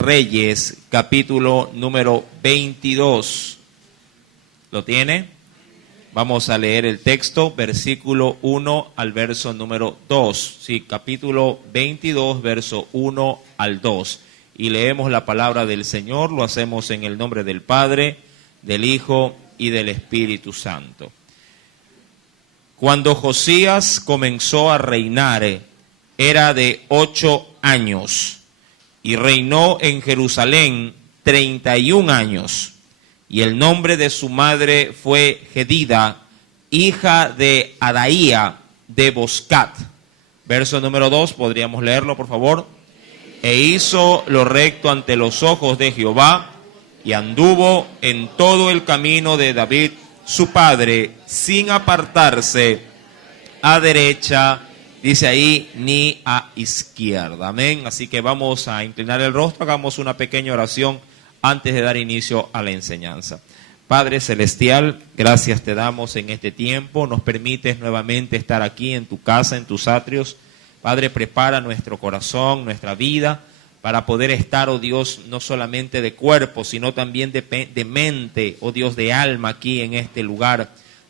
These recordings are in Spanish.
Reyes, capítulo número 22. ¿Lo tiene? Vamos a leer el texto, versículo 1 al verso número 2. Sí, capítulo 22, verso 1 al 2. Y leemos la palabra del Señor, lo hacemos en el nombre del Padre, del Hijo y del Espíritu Santo. Cuando Josías comenzó a reinar, era de 8 años. Y reinó en Jerusalén 31 años. Y el nombre de su madre fue Jedida, hija de Adaía de Boscat. Verso número 2, ¿podríamos leerlo, por favor? E hizo lo recto ante los ojos de Jehová, y anduvo en todo el camino de David, su padre, sin apartarse a derecha, dice ahí, ni a izquierda. Amén. Así que vamos a inclinar el rostro, hagamos una pequeña oración antes de dar inicio a la enseñanza. Padre Celestial, gracias te damos en este tiempo. Nos permites nuevamente estar aquí en tu casa, en tus atrios. Padre, prepara nuestro corazón, nuestra vida, para poder estar, oh Dios, no solamente de cuerpo, sino también de mente, oh Dios, de alma aquí en este lugar.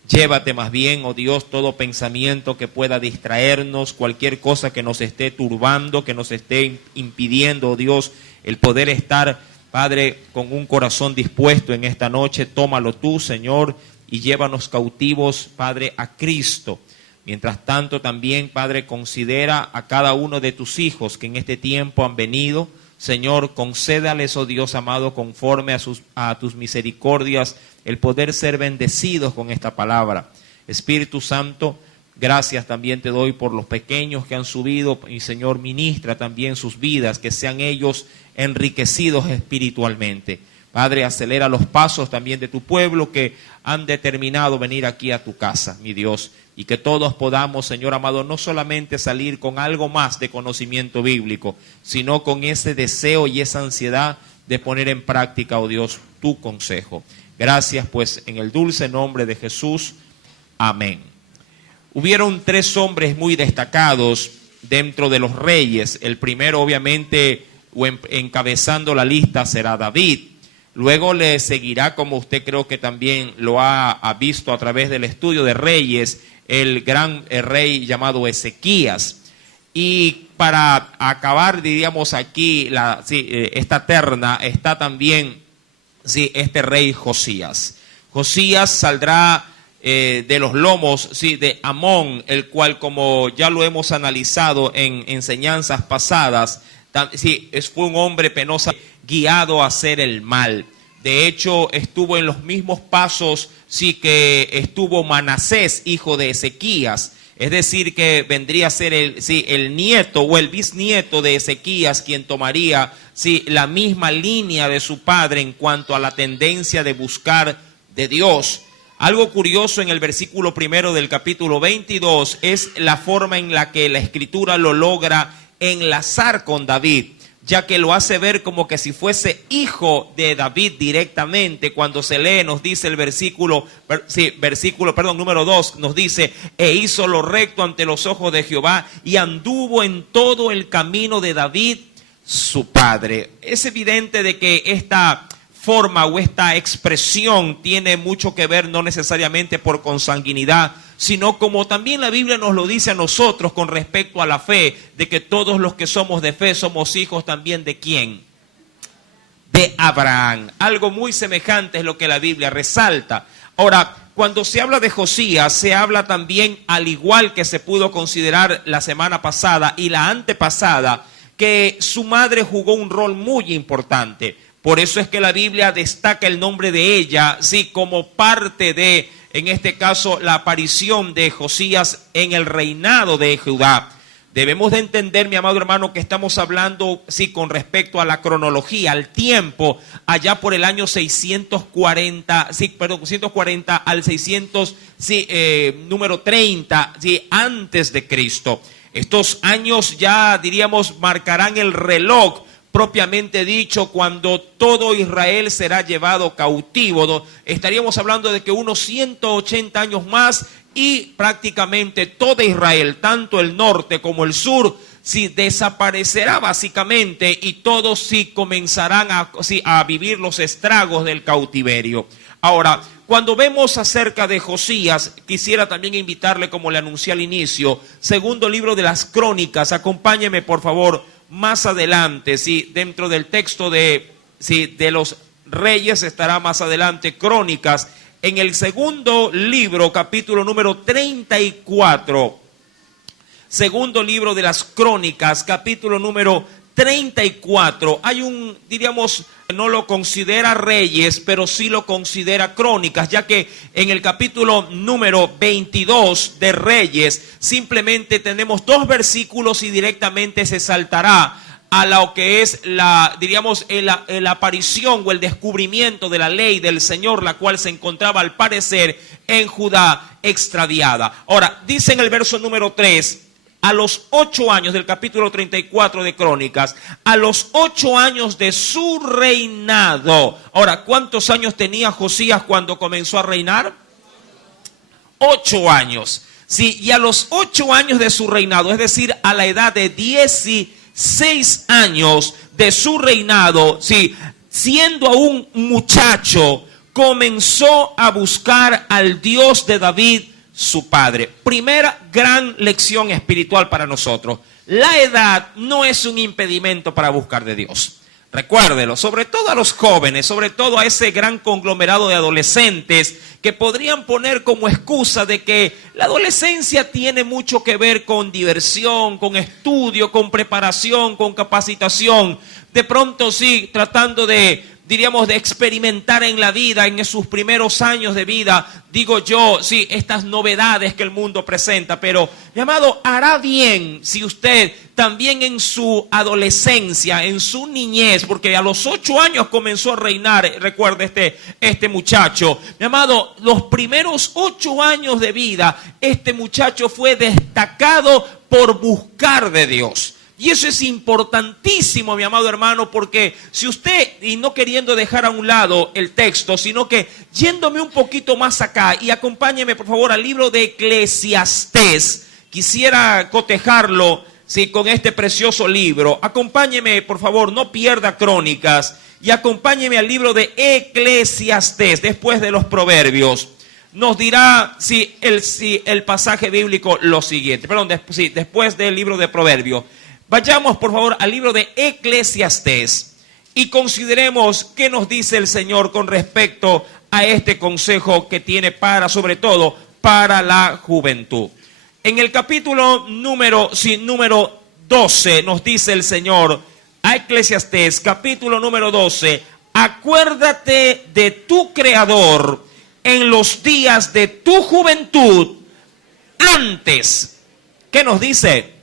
Llévate más bien, oh Dios, todo pensamiento que pueda distraernos, cualquier cosa que nos esté turbando, que nos esté impidiendo, oh Dios, el poder estar, Padre, con un corazón dispuesto en esta noche. Tómalo tú, Señor, y llévanos cautivos, Padre, a Cristo. Mientras tanto, también, Padre, considera a cada uno de tus hijos que en este tiempo han venido. Señor, concédales, oh Dios amado, conforme a tus misericordias, el poder ser bendecidos con esta palabra. Espíritu Santo, gracias también te doy por los pequeños que han subido, y Señor, ministra también sus vidas, que sean ellos enriquecidos espiritualmente. Padre, acelera los pasos también de tu pueblo que han determinado venir aquí a tu casa, mi Dios, y que todos podamos, Señor amado, no solamente salir con algo más de conocimiento bíblico, sino con ese deseo y esa ansiedad de poner en práctica, oh Dios, tu consejo. Gracias, pues, en el dulce nombre de Jesús. Amén. Hubieron 3 hombres muy destacados dentro de los reyes. El primero, obviamente, encabezando la lista será David. Luego le seguirá, como usted creo que también lo ha visto a través del estudio de Reyes, el gran rey llamado Ezequías. Y para acabar, diríamos aquí, esta terna, está también este rey Josías. Josías saldrá de los lomos de Amón, el cual, como ya lo hemos analizado en enseñanzas pasadas, fue un hombre penoso, guiado a hacer el mal. De hecho, estuvo en los mismos pasos que estuvo Manasés, hijo de Ezequías. Es decir, que vendría a ser el nieto o el bisnieto de Ezequías quien tomaría la misma línea de su padre en cuanto a la tendencia de buscar de Dios. Algo curioso en el versículo 1 del capítulo 22 es la forma en la que la Escritura lo logra enlazar con David, ya que lo hace ver como que si fuese hijo de David directamente. Cuando se lee, nos dice el versículo número 2, nos dice, e hizo lo recto ante los ojos de Jehová, y anduvo en todo el camino de David, su padre. Es evidente de que esta forma o esta expresión tiene mucho que ver, no necesariamente por consanguinidad, sino como también la Biblia nos lo dice a nosotros con respecto a la fe, de que todos los que somos de fe somos hijos también de ¿quién? De Abraham. Algo muy semejante es lo que la Biblia resalta. Ahora, cuando se habla de Josías, se habla también, al igual que se pudo considerar la semana pasada y la antepasada, que su madre jugó un rol muy importante. Por eso es que la Biblia destaca el nombre de ella, como parte de, en este caso, la aparición de Josías en el reinado de Judá. Debemos de entender, mi amado hermano, que estamos hablando, con respecto a la cronología, al tiempo, allá por el año 640 al 600, número 30, antes de Cristo. Estos años ya, diríamos, marcarán el reloj propiamente dicho, cuando todo Israel será llevado cautivo. Estaríamos hablando de que unos 180 años más y prácticamente todo Israel, tanto el norte como el sur, sí desaparecerá básicamente y todos sí comenzarán a vivir los estragos del cautiverio. Ahora, cuando vemos acerca de Josías, quisiera también invitarle, como le anuncié al inicio, segundo libro de las Crónicas. Acompáñeme, por favor, más adelante, sí, dentro del texto de los Reyes estará más adelante Crónicas. En el segundo libro, capítulo número 34, segundo libro de las Crónicas, capítulo número 34, hay diríamos, no lo considera Reyes, pero sí lo considera Crónicas, ya que en el capítulo número 22 de Reyes, simplemente tenemos 2 versículos y directamente se saltará a lo que es la aparición o el descubrimiento de la ley del Señor, la cual se encontraba al parecer en Judá extraviada. Ahora, dice en el verso número 3, a los 8 años del capítulo 34 de Crónicas, a los 8 años de su reinado. Ahora, ¿cuántos años tenía Josías cuando comenzó a reinar? 8 años. Sí, y a los 8 años de su reinado, es decir, a la edad de 16 años de su reinado, sí, siendo aún muchacho, comenzó a buscar al Dios de David, su padre. Primera gran lección espiritual para nosotros: la edad no es un impedimento para buscar de Dios. Recuérdelo, sobre todo a los jóvenes, sobre todo a ese gran conglomerado de adolescentes que podrían poner como excusa de que la adolescencia tiene mucho que ver con diversión, con estudio, con preparación, con capacitación. De pronto sí, tratando de experimentar en la vida, en sus primeros años de vida, digo yo, sí, estas novedades que el mundo presenta. Pero, mi amado, hará bien si usted también en su adolescencia, en su niñez, porque a los 8 años comenzó a reinar, recuerde este muchacho. Mi amado, los primeros 8 años de vida, este muchacho fue destacado por buscar de Dios. Y eso es importantísimo, mi amado hermano, porque si usted, y no queriendo dejar a un lado el texto, sino que yéndome un poquito más acá, y acompáñeme por favor al libro de Eclesiastés, quisiera cotejarlo, sí, con este precioso libro. Acompáñeme por favor, no pierda Crónicas, y acompáñeme al libro de Eclesiastés, después de los Proverbios. Nos dirá el pasaje bíblico lo siguiente, después del libro de Proverbios. Vayamos por favor al libro de Eclesiastés y consideremos qué nos dice el Señor con respecto a este consejo que tiene sobre todo para la juventud. En el capítulo número 12 nos dice el Señor a Eclesiastés, capítulo número 12, acuérdate de tu Creador en los días de tu juventud, antes, ¿qué nos dice?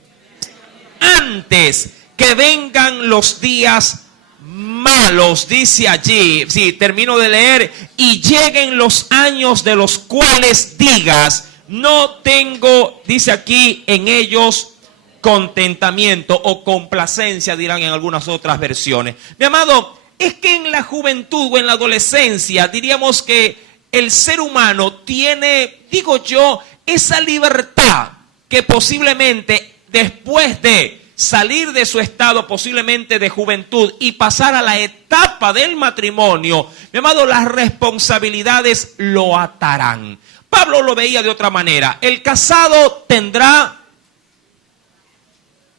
Antes que vengan los días malos, dice allí, sí, termino de leer, y lleguen los años de los cuales digas, no tengo, dice aquí, en ellos contentamiento o complacencia, dirán en algunas otras versiones. Mi amado, es que en la juventud o en la adolescencia, diríamos que el ser humano tiene, digo yo, esa libertad que posiblemente después de salir de su estado posiblemente de juventud y pasar a la etapa del matrimonio, mi amado, las responsabilidades lo atarán. Pablo lo veía de otra manera. El casado tendrá,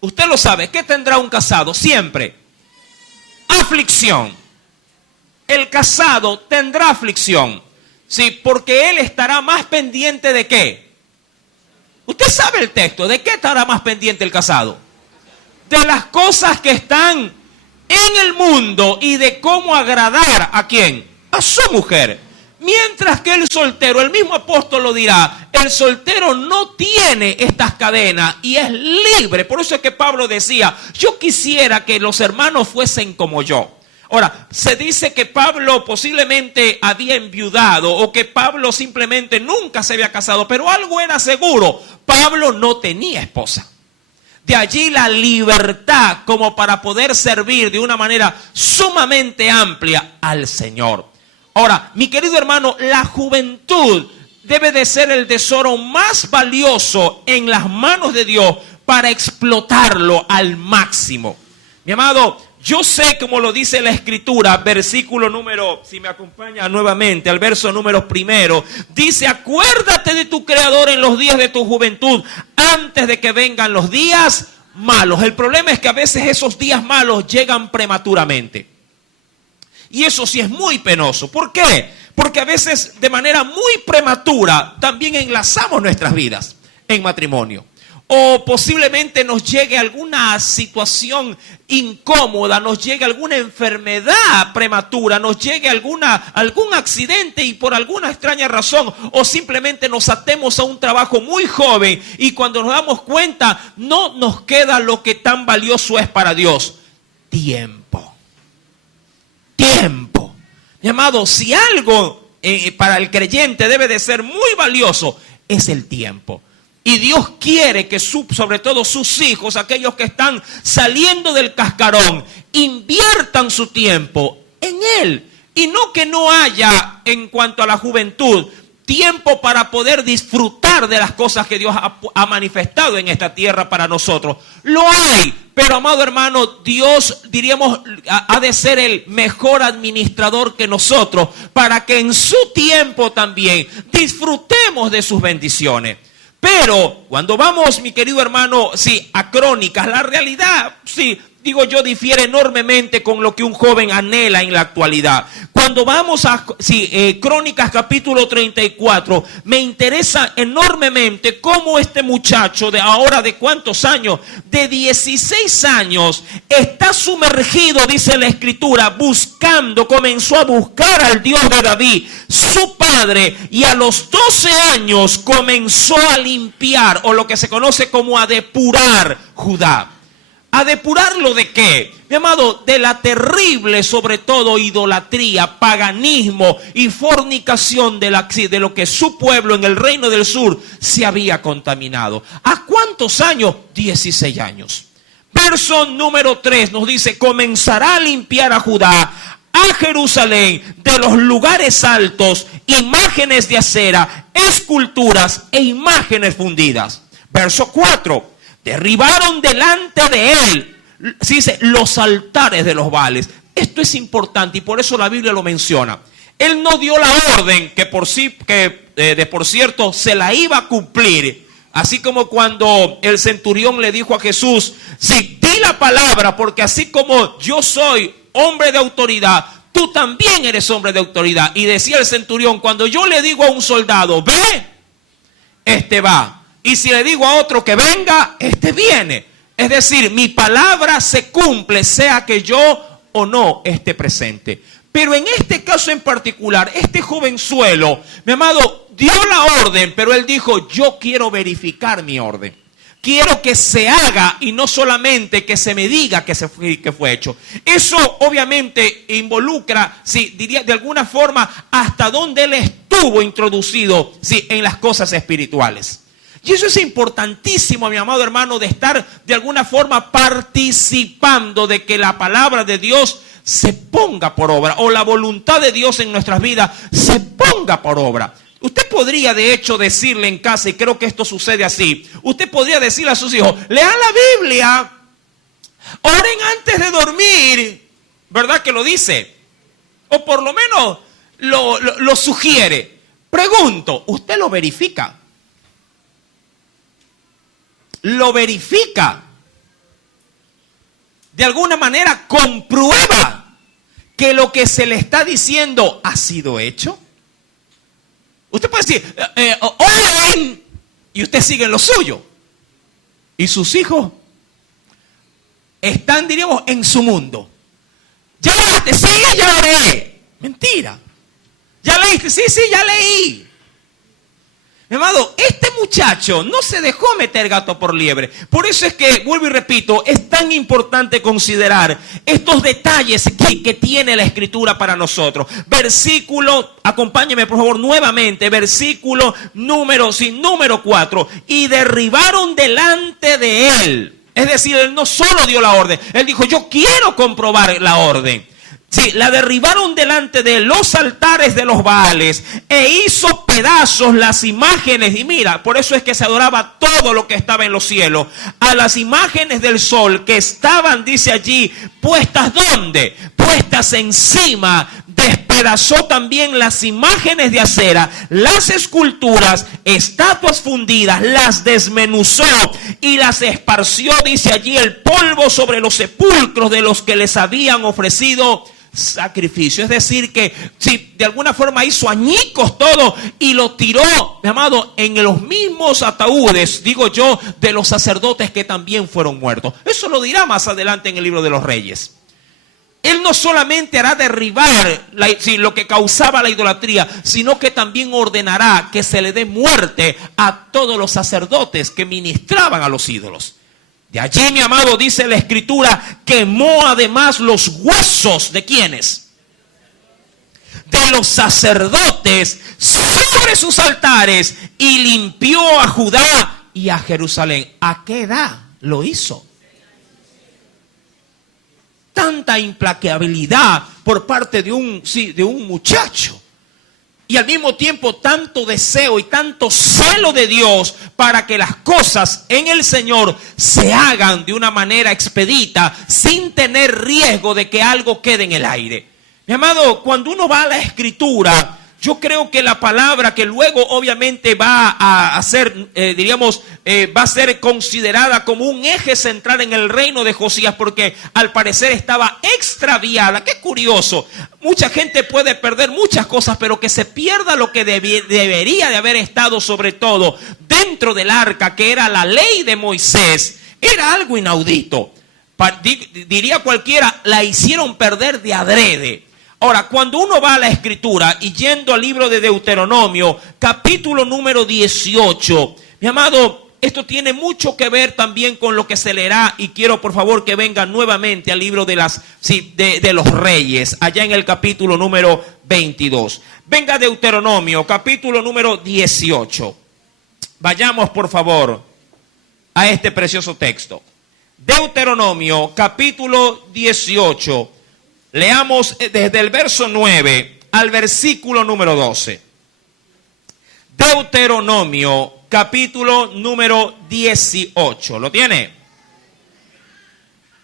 usted lo sabe, ¿qué tendrá un casado? Siempre aflicción. El casado tendrá aflicción, sí, porque él estará más pendiente de ¿qué? Usted sabe el texto, ¿de qué estará más pendiente el casado? De las cosas que están en el mundo y de cómo agradar ¿a quién? A su mujer. Mientras que el soltero, el mismo apóstol lo dirá, el soltero no tiene estas cadenas y es libre. Por eso es que Pablo decía, yo quisiera que los hermanos fuesen como yo. Ahora, se dice que Pablo posiblemente había enviudado o que Pablo simplemente nunca se había casado, pero algo era seguro, Pablo no tenía esposa. De allí la libertad como para poder servir de una manera sumamente amplia al Señor. Ahora, mi querido hermano, la juventud debe de ser el tesoro más valioso en las manos de Dios para explotarlo al máximo. Mi amado, yo sé, como lo dice la Escritura, versículo número, si me acompaña nuevamente, al verso número 1, dice: acuérdate de tu Creador en los días de tu juventud, antes de que vengan los días malos. El problema es que a veces esos días malos llegan prematuramente. Y eso sí es muy penoso. ¿Por qué? Porque a veces de manera muy prematura también enlazamos nuestras vidas en matrimonio. O posiblemente nos llegue alguna situación incómoda, nos llegue alguna enfermedad prematura, nos llegue algún accidente y por alguna extraña razón, o simplemente nos atemos a un trabajo muy joven y cuando nos damos cuenta no nos queda lo que tan valioso es para Dios: tiempo. Tiempo. Mi amado, si algo para el creyente debe de ser muy valioso, es el tiempo. Y Dios quiere que sobre todo sus hijos, aquellos que están saliendo del cascarón, inviertan su tiempo en Él. Y no que no haya, en cuanto a la juventud, tiempo para poder disfrutar de las cosas que Dios ha manifestado en esta tierra para nosotros. Lo hay, pero amado hermano, Dios, diríamos, ha de ser el mejor administrador que nosotros, para que en su tiempo también disfrutemos de sus bendiciones. Pero cuando vamos, mi querido hermano, a Crónicas, la realidad, digo yo, difiere enormemente con lo que un joven anhela en la actualidad. Cuando vamos a Crónicas capítulo 34, me interesa enormemente cómo este muchacho de ahora, ¿de cuántos años? De 16 años, está sumergido, dice la Escritura, comenzó a buscar al Dios de David, su padre, y a los 12 años comenzó a limpiar, o lo que se conoce como a depurar Judá. ¿A depurarlo de qué? Mi amado, de la terrible, sobre todo, idolatría, paganismo y fornicación de lo que su pueblo en el reino del sur se había contaminado. ¿A cuántos años? 16 años. Verso número 3 nos dice: comenzará a limpiar a Judá, a Jerusalén, de los lugares altos, imágenes de acera, esculturas e imágenes fundidas. Verso 4. Derribaron delante de él, dice, los altares de los Baales. Esto es importante y por eso la Biblia lo menciona. Él no dio la orden que por cierto se la iba a cumplir. Así como cuando el centurión le dijo a Jesús: di la palabra, porque así como yo soy hombre de autoridad, tú también eres hombre de autoridad. Y decía el centurión: cuando yo le digo a un soldado, ve, este va. Y si le digo a otro que venga, este viene. Es decir, mi palabra se cumple, sea que yo o no esté presente. Pero en este caso en particular, este jovenzuelo, mi amado, dio la orden, pero él dijo: yo quiero verificar mi orden. Quiero que se haga y no solamente que se me diga que fue hecho. Eso obviamente involucra, diría de alguna forma, hasta dónde él estuvo introducido, en las cosas espirituales. Y eso es importantísimo, mi amado hermano, de estar de alguna forma participando de que la palabra de Dios se ponga por obra, o la voluntad de Dios en nuestras vidas se ponga por obra. Usted podría de hecho decirle en casa, y creo que esto sucede así, usted podría decirle a sus hijos: lean la Biblia, oren antes de dormir, ¿verdad que lo dice? O por lo menos lo sugiere. Pregunto, ¿usted lo verifica? Lo verifica, de alguna manera comprueba que lo que se le está diciendo ha sido hecho. Usted puede decir, oren, y usted sigue en lo suyo, y sus hijos están, diríamos, en su mundo. Ya leíste, sí, ya oré. Mentira. Ya leíste, sí, ya leí. Mi amado, este muchacho no se dejó meter gato por liebre. Por eso es que, vuelvo y repito, es tan importante considerar estos detalles que tiene la Escritura para nosotros. Versículo, acompáñeme por favor nuevamente, versículo número 4. Y derribaron delante de él. Es decir, él no solo dio la orden, él dijo: yo quiero comprobar la orden. Sí, la derribaron delante de los altares de los Baales e hizo pedazos las imágenes. Y mira, por eso es que se adoraba todo lo que estaba en los cielos. A las imágenes del sol que estaban, dice allí, puestas ¿dónde? Puestas encima. Despedazó también las imágenes de acera, las esculturas, estatuas fundidas, las desmenuzó y las esparció, dice allí, el polvo sobre los sepulcros de los que les habían ofrecido sacrificio. Es decir que si de alguna forma hizo añicos todo y lo tiró, mi amado, en los mismos ataúdes, digo yo, de los sacerdotes que también fueron muertos. Eso lo dirá más adelante en el libro de los Reyes. Él no solamente hará derribar lo que causaba la idolatría, sino que también ordenará que se le dé muerte a todos los sacerdotes que ministraban a los ídolos. De allí, mi amado, dice la Escritura, quemó además los huesos de ¿quiénes? De los sacerdotes sobre sus altares y limpió a Judá y a Jerusalén. ¿A qué edad lo hizo? Tanta implacabilidad por parte de un muchacho. Y al mismo tiempo tanto deseo y tanto celo de Dios para que las cosas en el Señor se hagan de una manera expedita, sin tener riesgo de que algo quede en el aire. Mi amado, cuando uno va a la Escritura, yo creo que la palabra que luego obviamente va a ser, va a ser considerada como un eje central en el reino de Josías, porque al parecer estaba extraviada. Qué curioso. Mucha gente puede perder muchas cosas, pero que se pierda lo que debería de haber estado sobre todo dentro del arca, que era la ley de Moisés, era algo inaudito. Diría cualquiera, la hicieron perder de adrede. Ahora, cuando uno va a la Escritura y yendo al libro de Deuteronomio, capítulo número 18, mi amado, esto tiene mucho que ver también con lo que se leerá, y quiero por favor que vengan nuevamente al libro de los Reyes, allá en el capítulo número 22. Venga Deuteronomio, capítulo número 18. Vayamos por favor a este precioso texto. Deuteronomio, capítulo 18. Leamos desde el verso 9 al versículo número 12. Deuteronomio, capítulo número 18. ¿Lo tiene?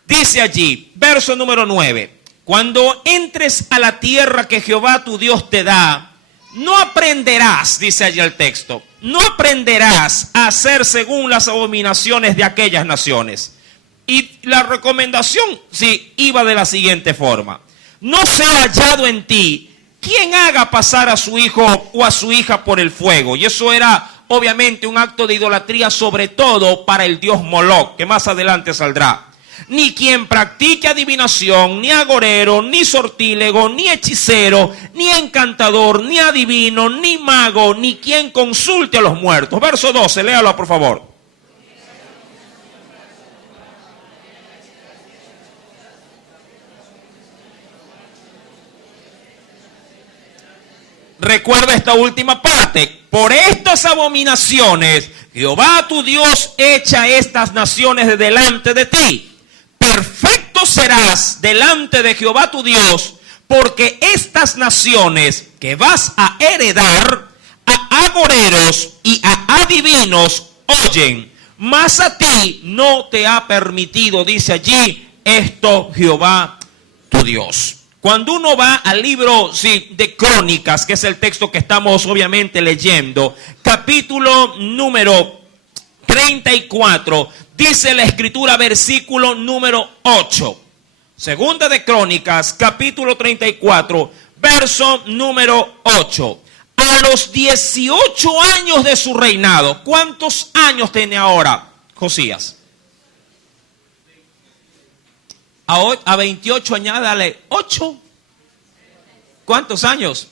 Dice allí, verso número 9. Cuando entres a la tierra que Jehová tu Dios te da, no aprenderás, dice allí el texto, no aprenderás a hacer según las abominaciones de aquellas naciones. Y la recomendación, iba de la siguiente forma: no sea hallado en ti quien haga pasar a su hijo o a su hija por el fuego. Y eso era obviamente un acto de idolatría, sobre todo para el dios Moloc, que más adelante saldrá. Ni quien practique adivinación, ni agorero, ni sortílego, ni hechicero, ni encantador, ni adivino, ni mago, ni quien consulte a los muertos. Verso 12, léalo por favor. Recuerda esta última parte. Por estas abominaciones Jehová tu Dios echa estas naciones de delante de ti. Perfecto serás delante de Jehová tu Dios, porque estas naciones que vas a heredar, a agoreros y a adivinos oyen, mas a ti no te ha permitido, dice allí, esto Jehová tu Dios. Cuando uno va al libro de Crónicas, que es el texto que estamos obviamente leyendo, capítulo número 34, dice la Escritura, versículo número 8. Segunda de Crónicas, capítulo 34, verso número 8. A los 18 años de su reinado, ¿cuántos años tiene ahora Josías? A 28 añádale 8. ¿Cuántos años?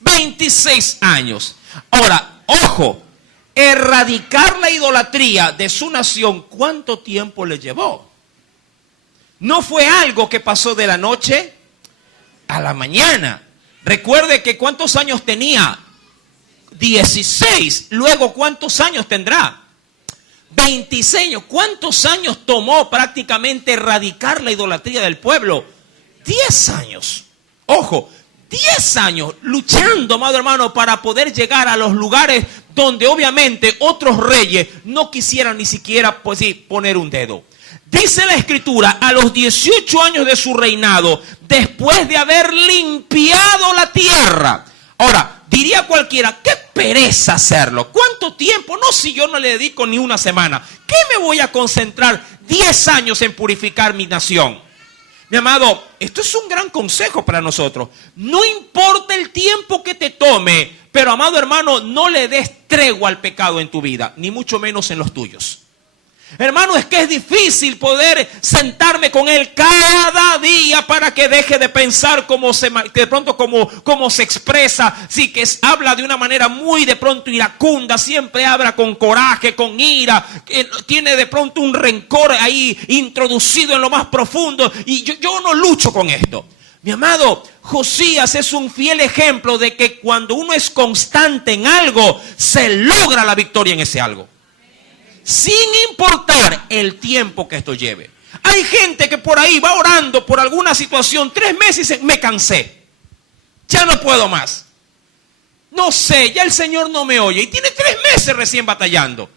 26 años. Ahora, ojo, erradicar la idolatría de su nación, ¿cuánto tiempo le llevó? No fue algo que pasó de la noche a la mañana. Recuerde que ¿cuántos años tenía? 16. Luego, ¿cuántos años tendrá? 26 años. ¿Cuántos años tomó prácticamente erradicar la idolatría del pueblo? 10 años. Ojo, 10 años luchando, amado hermano, para poder llegar a los lugares donde obviamente otros reyes no quisieran ni siquiera, pues sí, poner un dedo. Dice la Escritura, a los 18 años de su reinado, después de haber limpiado la tierra. Ahora, diría cualquiera, qué pereza hacerlo. ¿Cuánto tiempo? No, si yo no le dedico ni una semana. ¿Qué me voy a concentrar 10 años en purificar mi nación? Mi amado, esto es un gran consejo para nosotros. No importa el tiempo que te tome, pero amado hermano, no le des tregua al pecado en tu vida, ni mucho menos en los tuyos. Hermano, es que es difícil poder sentarme con él cada día para que deje de pensar como se expresa. Sí, que habla de una manera muy de pronto iracunda, siempre habla con coraje, con ira, tiene de pronto un rencor ahí introducido en lo más profundo. Y yo no lucho con esto. Mi amado, Josías es un fiel ejemplo de que cuando uno es constante en algo, se logra la victoria en ese algo. Sin importar el tiempo que esto lleve. Hay gente que por ahí va orando por alguna situación 3 meses y dice, me cansé, ya no puedo más, no sé, ya el Señor no me oye, y tiene 3 meses recién batallando.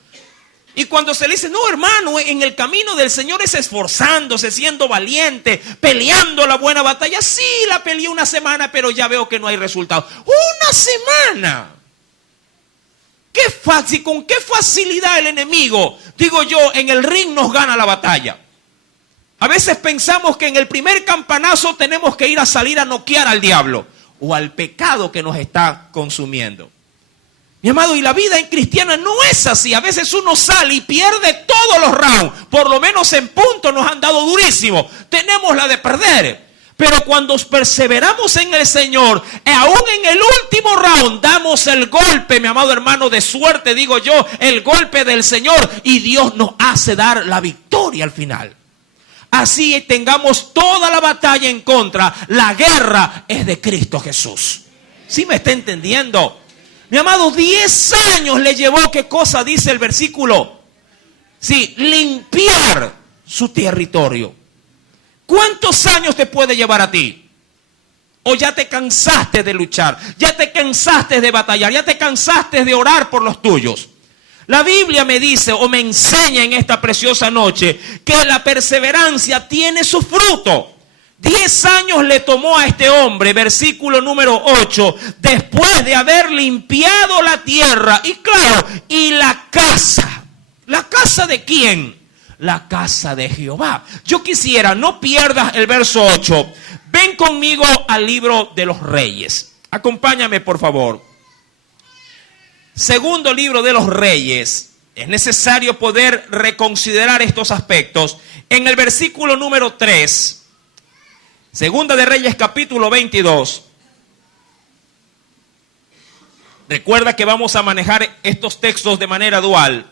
Y cuando se le dice, no hermano, en el camino del Señor es esforzándose, siendo valiente, peleando la buena batalla. Sí, la peleé una semana, pero ya veo que no hay resultado. ¡Una semana! Qué fácil, con qué facilidad el enemigo, digo yo, en el ring nos gana la batalla. A veces pensamos que en el primer campanazo tenemos que ir a salir a noquear al diablo o al pecado que nos está consumiendo. Mi amado, y la vida en cristiana no es así. A veces uno sale y pierde todos los rounds. Por lo menos en punto nos han dado durísimo. Tenemos la de perder. Pero cuando perseveramos en el Señor, aún en el último round, damos el golpe, mi amado hermano, de suerte, digo yo, el golpe del Señor, y Dios nos hace dar la victoria al final. Así tengamos toda la batalla en contra, la guerra es de Cristo Jesús. ¿Sí me está entendiendo? Mi amado, 10 años le llevó, ¿qué cosa dice el versículo? Sí, limpiar su territorio. ¿Cuántos años te puede llevar a ti? ¿O ya te cansaste de luchar? ¿Ya te cansaste de batallar? ¿Ya te cansaste de orar por los tuyos? La Biblia me dice o me enseña en esta preciosa noche que la perseverancia tiene su fruto. 10 años le tomó a este hombre, versículo número 8, después de haber limpiado la tierra. Y claro, y la casa. ¿La casa de quién? La casa de Jehová. Yo quisiera, no pierdas el verso 8. Ven conmigo al libro de los Reyes. Acompáñame, por favor. Segundo libro de los Reyes. Es necesario poder reconsiderar estos aspectos. En el versículo número 3. Segunda de Reyes, capítulo 22. Recuerda que vamos a manejar estos textos de manera dual.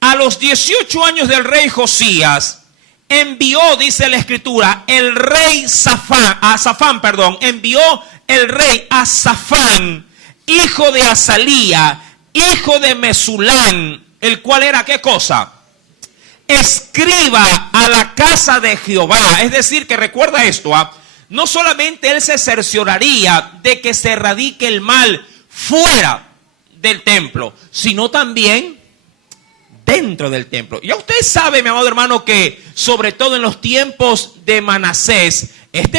A los 18 años del rey Josías, envió, dice la Escritura, el rey envió el rey a Safán, hijo de Azalía, hijo de Mesulán, el cual era, ¿qué cosa? Escriba a la casa de Jehová. Es decir, que recuerda esto, no solamente él se cercioraría de que se erradique el mal fuera del templo, sino también dentro del templo. Ya usted sabe, mi amado hermano, que sobre todo en los tiempos de Manasés,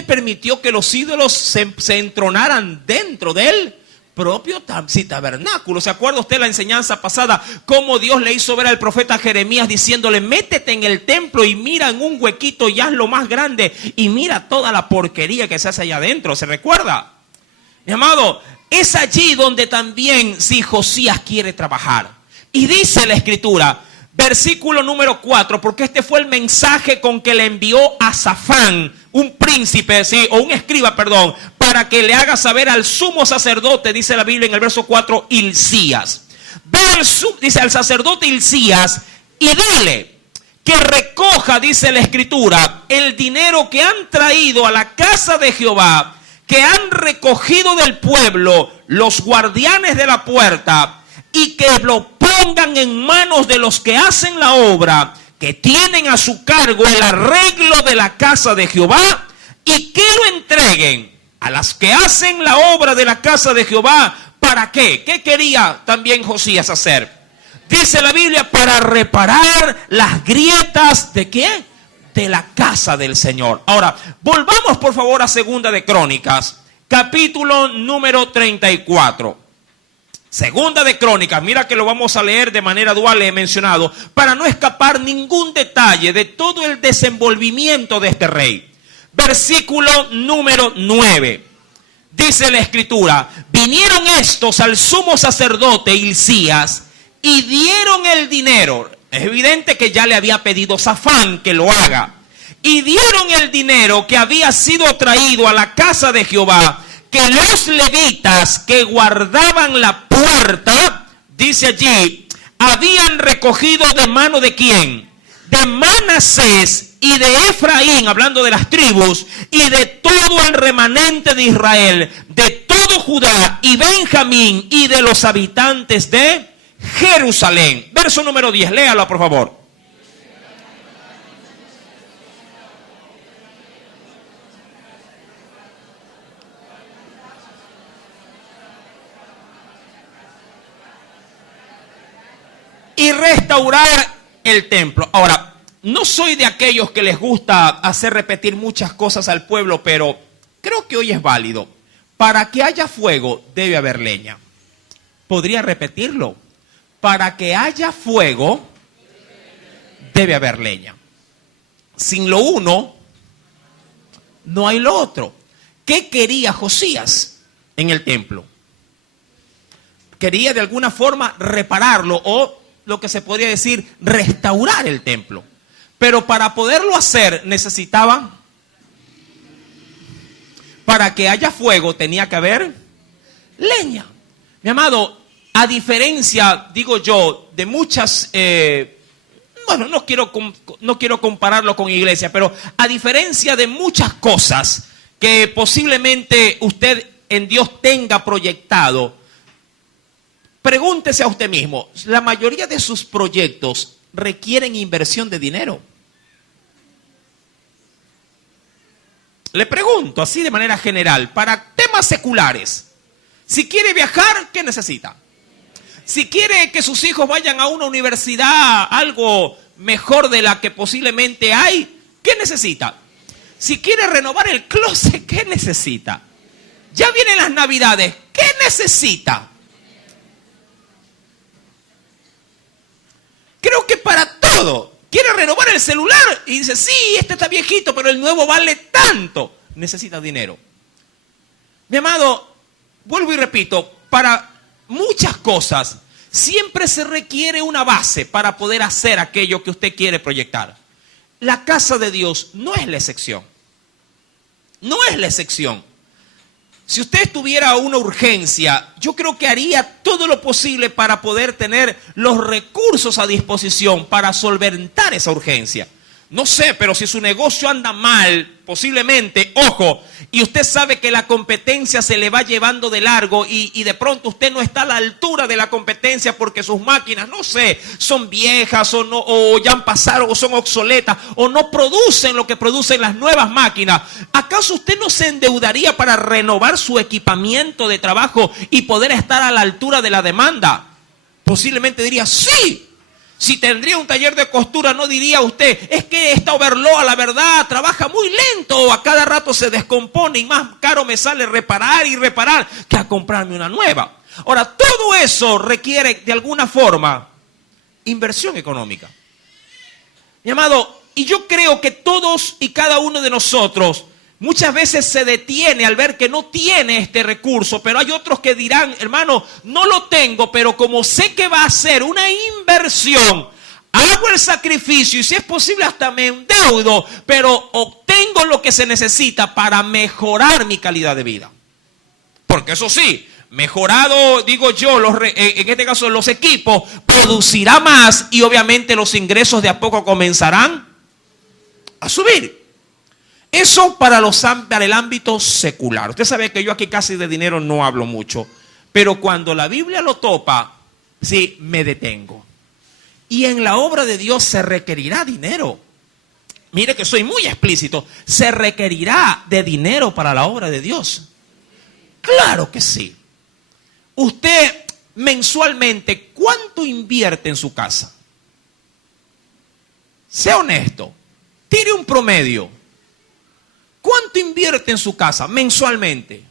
permitió que los ídolos se entronaran dentro del propio tabernáculo. ¿Se acuerda usted la enseñanza pasada? Cómo Dios le hizo ver al profeta Jeremías diciéndole, métete en el templo y mira en un huequito y hazlo más grande y mira toda la porquería que se hace allá adentro. ¿Se recuerda? Mi amado, es allí donde también Josías quiere trabajar. Y dice la Escritura, versículo número 4, porque este fue el mensaje con que le envió a Safán, un príncipe, o un escriba, para que le haga saber al sumo sacerdote, dice la Biblia en el verso 4, Hilcías. Dice al sacerdote Hilcías, y dile que recoja, dice la Escritura, el dinero que han traído a la casa de Jehová, que han recogido del pueblo los guardianes de la puerta, y que lo pongan en manos de los que hacen la obra, que que tienen a su cargo el arreglo de la casa de Jehová y que lo entreguen a las que hacen la obra de la casa de Jehová. ¿Para qué? ¿Qué quería también Josías hacer? Dice la Biblia, para reparar las grietas ¿de qué? De la casa del Señor. Ahora, volvamos por favor a Segunda de Crónicas, capítulo número 34. Segunda de Crónicas, mira que lo vamos a leer de manera dual, he mencionado, para no escapar ningún detalle de todo el desenvolvimiento de este rey. Versículo número 9. Dice la Escritura, vinieron estos al sumo sacerdote Hilcías y dieron el dinero. Es evidente que ya le había pedido Safán que lo haga. Y dieron el dinero que había sido traído a la casa de Jehová, que los levitas que guardaban la puerta, dice allí, habían recogido de mano de quién, de Manasés y de Efraín, hablando de las tribus, y de todo el remanente de Israel, de todo Judá y Benjamín y de los habitantes de Jerusalén. Verso número 10, léalo por favor. Y restaurar el templo. Ahora, no soy de aquellos que les gusta hacer repetir muchas cosas al pueblo, pero creo que hoy es válido. Para que haya fuego debe haber leña. ¿Podría repetirlo? Para que haya fuego debe haber leña. Sin lo uno no hay lo otro. ¿Qué quería Josías en el templo? Quería de alguna forma repararlo o lo que se podría decir restaurar el templo. Pero para poderlo hacer necesitaba, para que haya fuego tenía que haber leña. Mi amado, a diferencia, digo yo, de muchas, bueno, no quiero compararlo con iglesia, pero a diferencia de muchas cosas que posiblemente usted en Dios tenga proyectado, pregúntese a usted mismo, la mayoría de sus proyectos requieren inversión de dinero. Le pregunto así de manera general, para temas seculares, si quiere viajar, ¿qué necesita? Si quiere que sus hijos vayan a una universidad, algo mejor de la que posiblemente hay, ¿qué necesita? Si quiere renovar el closet, ¿qué necesita? Ya vienen las Navidades, ¿qué necesita? Creo que para todo. Quiere renovar el celular y dice, sí, este está viejito, pero el nuevo vale tanto. Necesita dinero. Mi amado, vuelvo y repito, para muchas cosas siempre se requiere una base para poder hacer aquello que usted quiere proyectar. La casa de Dios no es la excepción. No es la excepción. Si usted tuviera una urgencia, yo creo que haría todo lo posible para poder tener los recursos a disposición para solventar esa urgencia. No sé, pero si su negocio anda mal, posiblemente, ojo, y usted sabe que la competencia se le va llevando de largo y de pronto usted no está a la altura de la competencia porque sus máquinas, no sé, son viejas o, no, o ya han pasado o son obsoletas o no producen lo que producen las nuevas máquinas. ¿Acaso usted no se endeudaría para renovar su equipamiento de trabajo y poder estar a la altura de la demanda? Posiblemente diría, sí. Si tendría un taller de costura, no diría usted, es que esta overlock, la verdad, trabaja muy lento, a cada rato se descompone y más caro me sale reparar y reparar que a comprarme una nueva. Ahora, todo eso requiere de alguna forma inversión económica. Mi amado, y yo creo que todos y cada uno de nosotros muchas veces se detiene al ver que no tiene este recurso, pero hay otros que dirán, hermano, no lo tengo, pero como sé que va a ser una inversión, hago el sacrificio y si es posible hasta me endeudo, pero obtengo lo que se necesita para mejorar mi calidad de vida. Porque eso sí, mejorado, digo yo, en este caso los equipos, producirá más y obviamente los ingresos de a poco comenzarán a subir. Eso para el ámbito secular. Usted sabe que yo aquí casi de dinero no hablo mucho, pero cuando la Biblia lo topa, sí, me detengo. Y en la obra de Dios se requerirá dinero. Mire que soy muy explícito. Se requerirá de dinero para la obra de Dios. Claro que sí. Usted mensualmente, ¿cuánto invierte en su casa? Sea honesto. Tire un promedio. ¿Cuánto invierte en su casa mensualmente?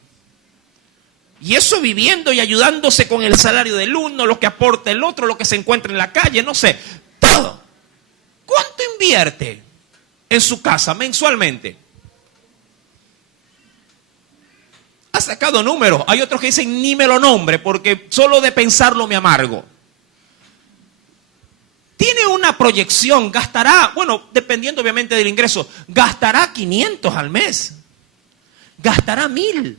Y eso viviendo y ayudándose con el salario del uno, lo que aporta el otro, lo que se encuentra en la calle, no sé, todo. ¿Cuánto invierte en su casa mensualmente? Ha sacado números. Hay otros que dicen ni me lo nombre porque solo de pensarlo me amargo. Tiene una proyección, gastará, bueno, dependiendo obviamente del ingreso, gastará 500 al mes, gastará 1000,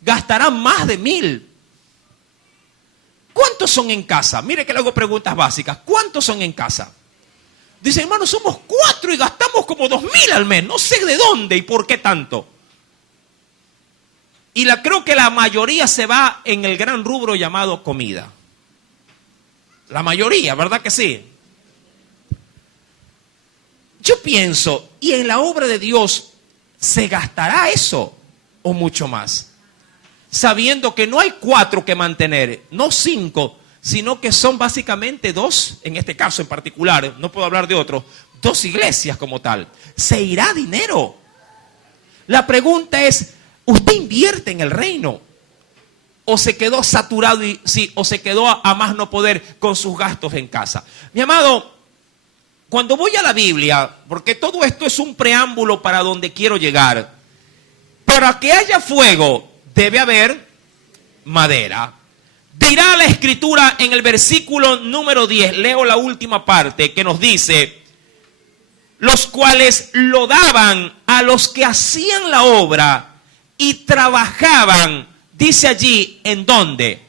gastará más de 1000. ¿Cuántos son en casa? Mire que le hago preguntas básicas. ¿Cuántos son en casa? Dice, hermano, somos 4 y gastamos como 2000 al mes. No sé de dónde y por qué tanto. Y creo que la mayoría se va en el gran rubro llamado comida. La mayoría, ¿verdad que sí? Yo pienso, ¿y en la obra de Dios se gastará eso o mucho más? Sabiendo que no hay 4 que mantener, no 5, sino que son básicamente 2, en este caso en particular, no puedo hablar de otros, 2 iglesias como tal. ¿Se irá dinero? La pregunta es, ¿usted invierte en el reino? ¿O se quedó saturado o se quedó a más no poder con sus gastos en casa? Mi amado, cuando voy a la Biblia, porque todo esto es un preámbulo para donde quiero llegar, para que haya fuego debe haber madera. Dirá la Escritura en el versículo número 10, leo la última parte que nos dice, los cuales lo daban a los que hacían la obra y trabajaban. Dice allí, ¿en dónde?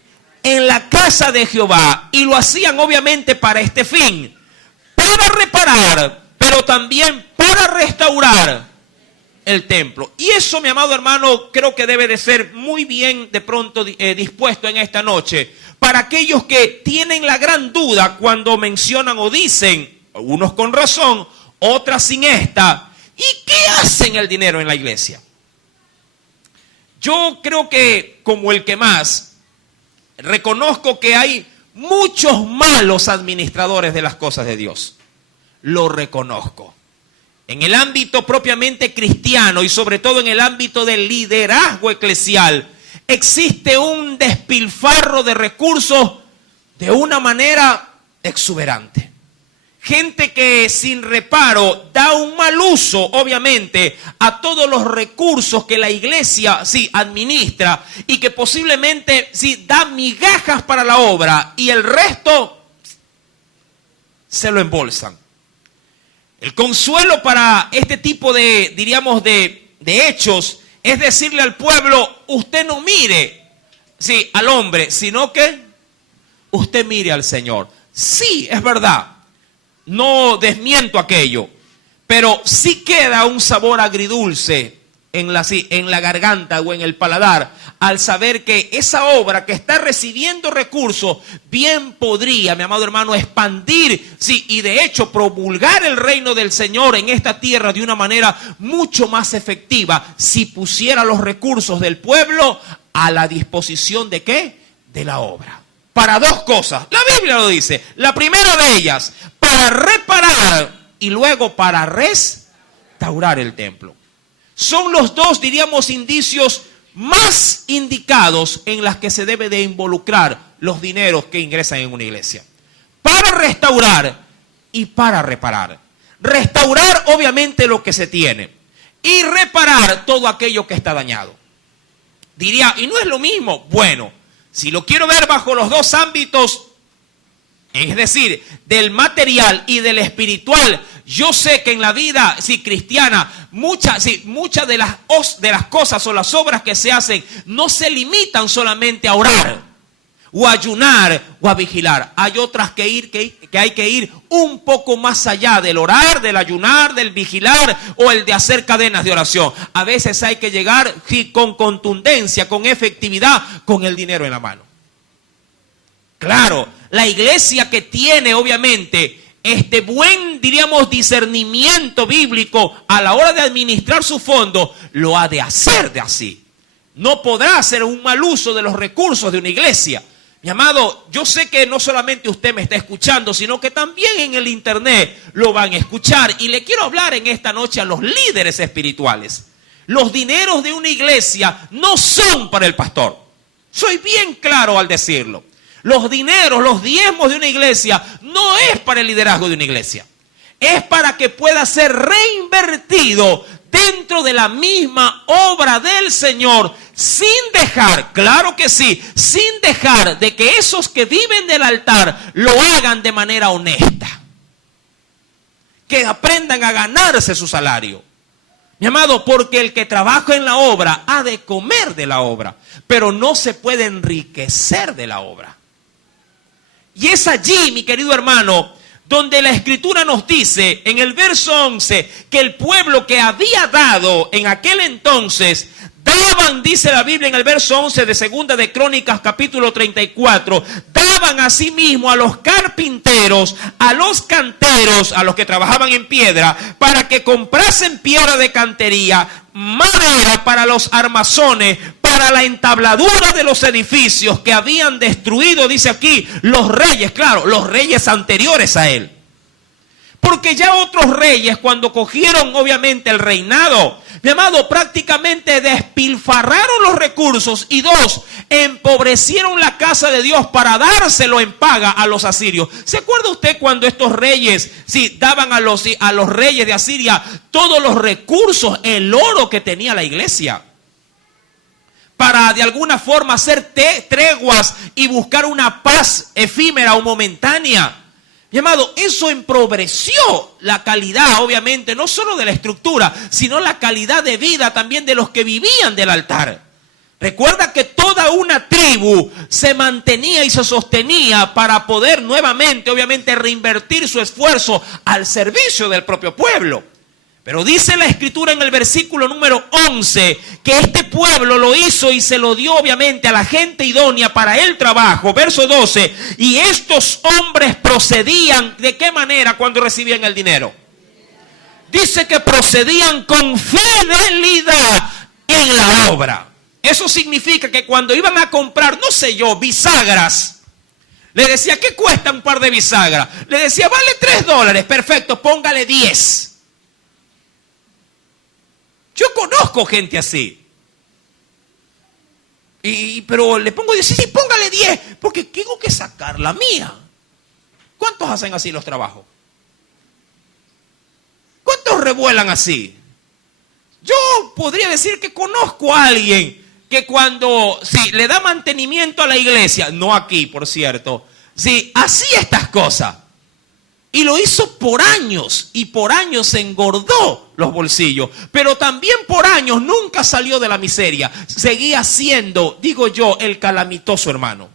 En la casa de Jehová. Y lo hacían obviamente para este fin. Para reparar, pero también para restaurar el templo. Y eso, mi amado hermano, creo que debe de ser muy bien de pronto dispuesto en esta noche. Para aquellos que tienen la gran duda cuando mencionan o dicen, unos con razón, otras sin esta. ¿Y qué hacen el dinero en la iglesia? Yo creo que, como el que más, reconozco que hay muchos malos administradores de las cosas de Dios. Lo reconozco. En el ámbito propiamente cristiano y sobre todo en el ámbito del liderazgo eclesial, existe un despilfarro de recursos de una manera exuberante. Gente que sin reparo da un mal uso, obviamente, a todos los recursos que la iglesia administra y que posiblemente da migajas para la obra y el resto se lo embolsan. El consuelo para este tipo de, diríamos, de hechos es decirle al pueblo, usted no mire al hombre, sino que usted mire al Señor. Sí, es verdad. No desmiento aquello, pero sí queda un sabor agridulce en la garganta o en el paladar al saber que esa obra que está recibiendo recursos bien podría, mi amado hermano, expandir, y de hecho promulgar el reino del Señor en esta tierra de una manera mucho más efectiva si pusiera los recursos del pueblo a la disposición ¿de qué? De la obra. Para 2 cosas, la Biblia lo dice. La primera de ellas, para reparar y luego para restaurar el templo. Son los 2, diríamos, indicios más indicados en las que se debe de involucrar los dineros que ingresan en una iglesia. Para restaurar y para reparar. Restaurar obviamente lo que se tiene y reparar todo aquello que está dañado. Diría, ¿y no es lo mismo? Bueno, si lo quiero ver bajo los 2 ámbitos, es decir, del material y del espiritual, yo sé que en la vida cristiana, muchas de las cosas o las obras que se hacen no se limitan solamente a orar, o a ayunar, o a vigilar. Hay otras que hay que ir un poco más allá del orar, del ayunar, del vigilar o el de hacer cadenas de oración. A veces hay que llegar con contundencia, con efectividad, con el dinero en la mano. Claro, la iglesia que tiene obviamente este buen, diríamos, discernimiento bíblico a la hora de administrar su fondo, lo ha de hacer de así. No podrá hacer un mal uso de los recursos de una iglesia. Mi amado, yo sé que no solamente usted me está escuchando, sino que también en el internet lo van a escuchar. Y le quiero hablar en esta noche a los líderes espirituales. Los dineros de una iglesia no son para el pastor. Soy bien claro al decirlo. Los dineros, los diezmos de una iglesia no es para el liderazgo de una iglesia. Es para que pueda ser reinvertido dentro de la misma obra del Señor, sin dejar, claro que sí, sin dejar de que esos que viven del altar lo hagan de manera honesta. Que aprendan a ganarse su salario. Mi amado, porque el que trabaja en la obra ha de comer de la obra, pero no se puede enriquecer de la obra. Y es allí, mi querido hermano, donde la Escritura nos dice en el verso 11 que el pueblo que había dado en aquel entonces, daban, dice la Biblia en el verso 11 de Segunda de Crónicas capítulo 34, daban a sí mismo a los carpinteros, a los canteros, a los que trabajaban en piedra, para que comprasen piedra de cantería, madera para los armazones, para la entabladura de los edificios que habían destruido, dice aquí, los reyes, claro, los reyes anteriores a él. Porque ya otros reyes, cuando cogieron obviamente el reinado, mi amado, prácticamente despilfarraron los recursos y empobrecieron la casa de Dios para dárselo en paga a los asirios. ¿Se acuerda usted cuando estos reyes, daban a los reyes de Asiria todos los recursos, el oro que tenía la iglesia? Para de alguna forma hacer treguas y buscar una paz efímera o momentánea. Mi amado, eso empobreció la calidad, obviamente, no solo de la estructura, sino la calidad de vida también de los que vivían del altar. Recuerda que toda una tribu se mantenía y se sostenía para poder nuevamente, obviamente, reinvertir su esfuerzo al servicio del propio pueblo. Pero dice la Escritura en el versículo número 11 que este pueblo lo hizo y se lo dio obviamente a la gente idónea para el trabajo. Verso 12, y estos hombres procedían, ¿de qué manera cuando recibían el dinero? Dice que procedían con fidelidad en la obra. Eso significa que cuando iban a comprar, no sé yo, bisagras, le decía, ¿qué cuesta un par de bisagras? Le decía, vale $3, perfecto, póngale 10. Yo conozco gente así. Pero le pongo 10, sí, póngale 10, porque tengo que sacar la mía. ¿Cuántos hacen así los trabajos? ¿Cuántos revuelan así? Yo podría decir que conozco a alguien que cuando le da mantenimiento a la iglesia, no aquí, por cierto, hacía estas cosas. Y lo hizo por años, y por años se engordó los bolsillos. Pero también por años nunca salió de la miseria. Seguía siendo, digo yo, el calamitoso hermano.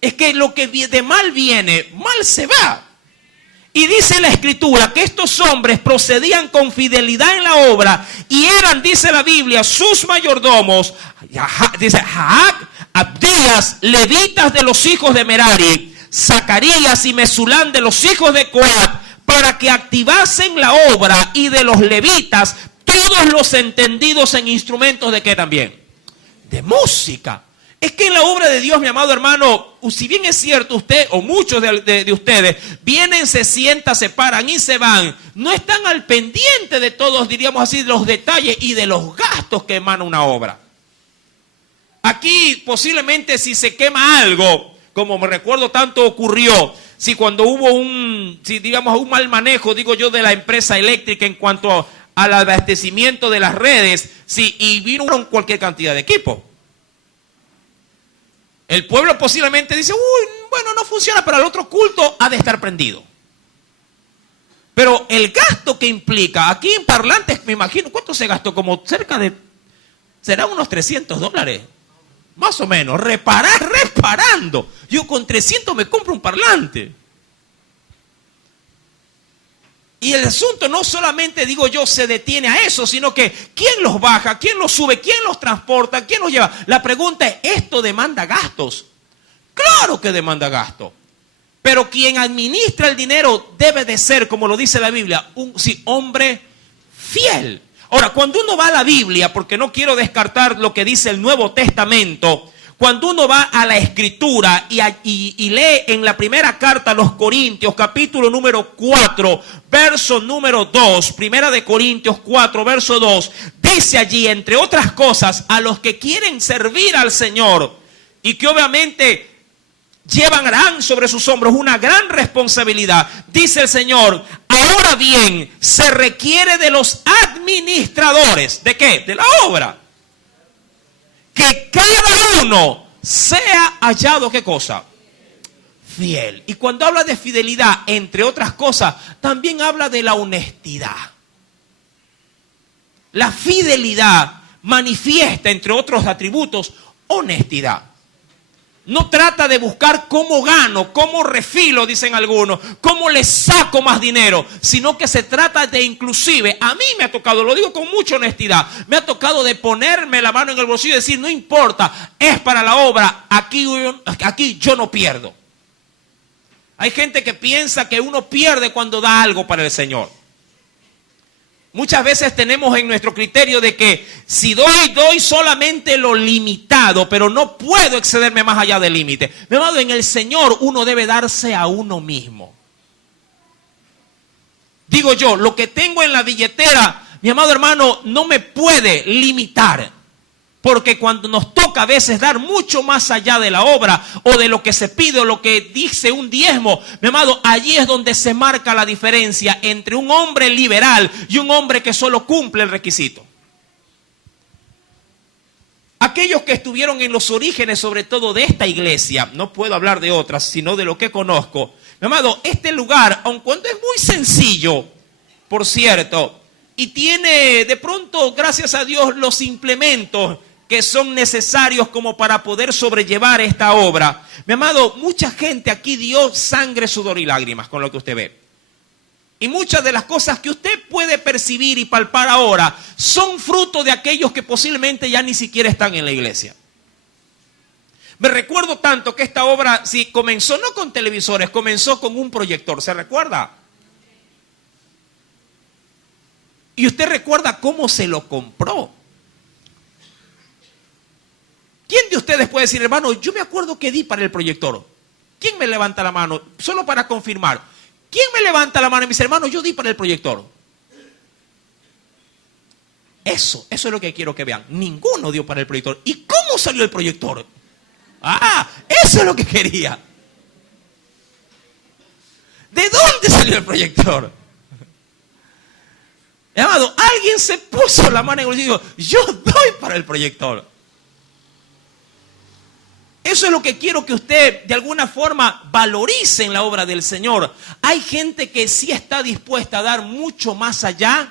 Es que lo que de mal viene, mal se va. Y dice la Escritura que estos hombres procedían con fidelidad en la obra y eran, dice la Biblia, sus mayordomos, dice Jaak, Abdías, levitas de los hijos de Merari, Zacarías y Mesulán de los hijos de Coat, para que activasen la obra, y de los levitas todos los entendidos en instrumentos de qué también, de música. Es que en la obra de Dios, mi amado hermano, si bien es cierto, usted o muchos de ustedes vienen, se sientan, se paran y se van, no están al pendiente de todos, diríamos así, de los detalles y de los gastos que emana una obra. Aquí posiblemente si se quema algo, como me recuerdo tanto ocurrió, si cuando hubo un mal manejo, digo yo, de la empresa eléctrica en cuanto al abastecimiento de las redes, y vino cualquier cantidad de equipo. El pueblo posiblemente dice, bueno, no funciona, pero al otro culto ha de estar prendido. Pero el gasto que implica, aquí en parlantes, me imagino, ¿cuánto se gastó? Como será unos $300. Más o menos, reparando. Yo con 300 me compro un parlante. Y el asunto no solamente, digo yo, se detiene a eso, sino que ¿quién los baja? ¿Quién los sube? ¿Quién los transporta? ¿Quién los lleva? La pregunta es, ¿esto demanda gastos? Claro que demanda gasto. Pero quien administra el dinero debe de ser, como lo dice la Biblia, un hombre fiel. Ahora, cuando uno va a la Biblia, porque no quiero descartar lo que dice el Nuevo Testamento, cuando uno va a la Escritura y lee en la primera carta a los Corintios, capítulo número 4, verso número 2, primera de Corintios 4, verso 2, dice allí, entre otras cosas, a los que quieren servir al Señor y que obviamente llevarán sobre sus hombros una gran responsabilidad, dice el Señor, ahora bien, se requiere de los administradores, ¿de qué? De la obra. Que cada uno sea hallado, ¿qué cosa? Fiel. Y cuando habla de fidelidad, entre otras cosas, también habla de la honestidad. La fidelidad manifiesta, entre otros atributos, honestidad. No trata de buscar cómo gano, cómo refilo, dicen algunos, cómo le saco más dinero, sino que se trata de inclusive, a mí me ha tocado, lo digo con mucha honestidad, me ha tocado de ponerme la mano en el bolsillo y decir, no importa, es para la obra, aquí yo no pierdo. Hay gente que piensa que uno pierde cuando da algo para el Señor. Muchas veces tenemos en nuestro criterio de que si doy solamente lo limitado, pero no puedo excederme más allá del límite. Mi amado, en el Señor uno debe darse a uno mismo. Digo yo, lo que tengo en la billetera, mi amado hermano, no me puede limitar. Porque cuando nos toca a veces dar mucho más allá de la obra o de lo que se pide o lo que dice un diezmo, mi amado, allí es donde se marca la diferencia entre un hombre liberal y un hombre que solo cumple el requisito. Aquellos que estuvieron en los orígenes, sobre todo de esta iglesia, no puedo hablar de otras, sino de lo que conozco. Mi amado, este lugar, aun cuando es muy sencillo, por cierto, y tiene de pronto, gracias a Dios, los implementos que son necesarios como para poder sobrellevar esta obra. Mi amado, mucha gente aquí dio sangre, sudor y lágrimas con lo que usted ve. Y muchas de las cosas que usted puede percibir y palpar ahora son fruto de aquellos que posiblemente ya ni siquiera están en la iglesia. Me recuerdo tanto que esta obra, sí, comenzó no con televisores, comenzó con un proyector, ¿se recuerda? Y usted recuerda cómo se lo compró. ¿Quién de ustedes puede decir, hermano, yo me acuerdo que di para el proyector? ¿Quién me levanta la mano? Solo para confirmar. ¿Quién me levanta la mano y me dice, hermano, yo di para el proyector? Eso es lo que quiero que vean. Ninguno dio para el proyector. ¿Y cómo salió el proyector? Eso es lo que quería. ¿De dónde salió el proyector? Amado, alguien se puso la mano en el bolsillo y dijo, yo doy para el proyector. Eso es lo que quiero que usted de alguna forma valorice en la obra del Señor. Hay gente que sí está dispuesta a dar mucho más allá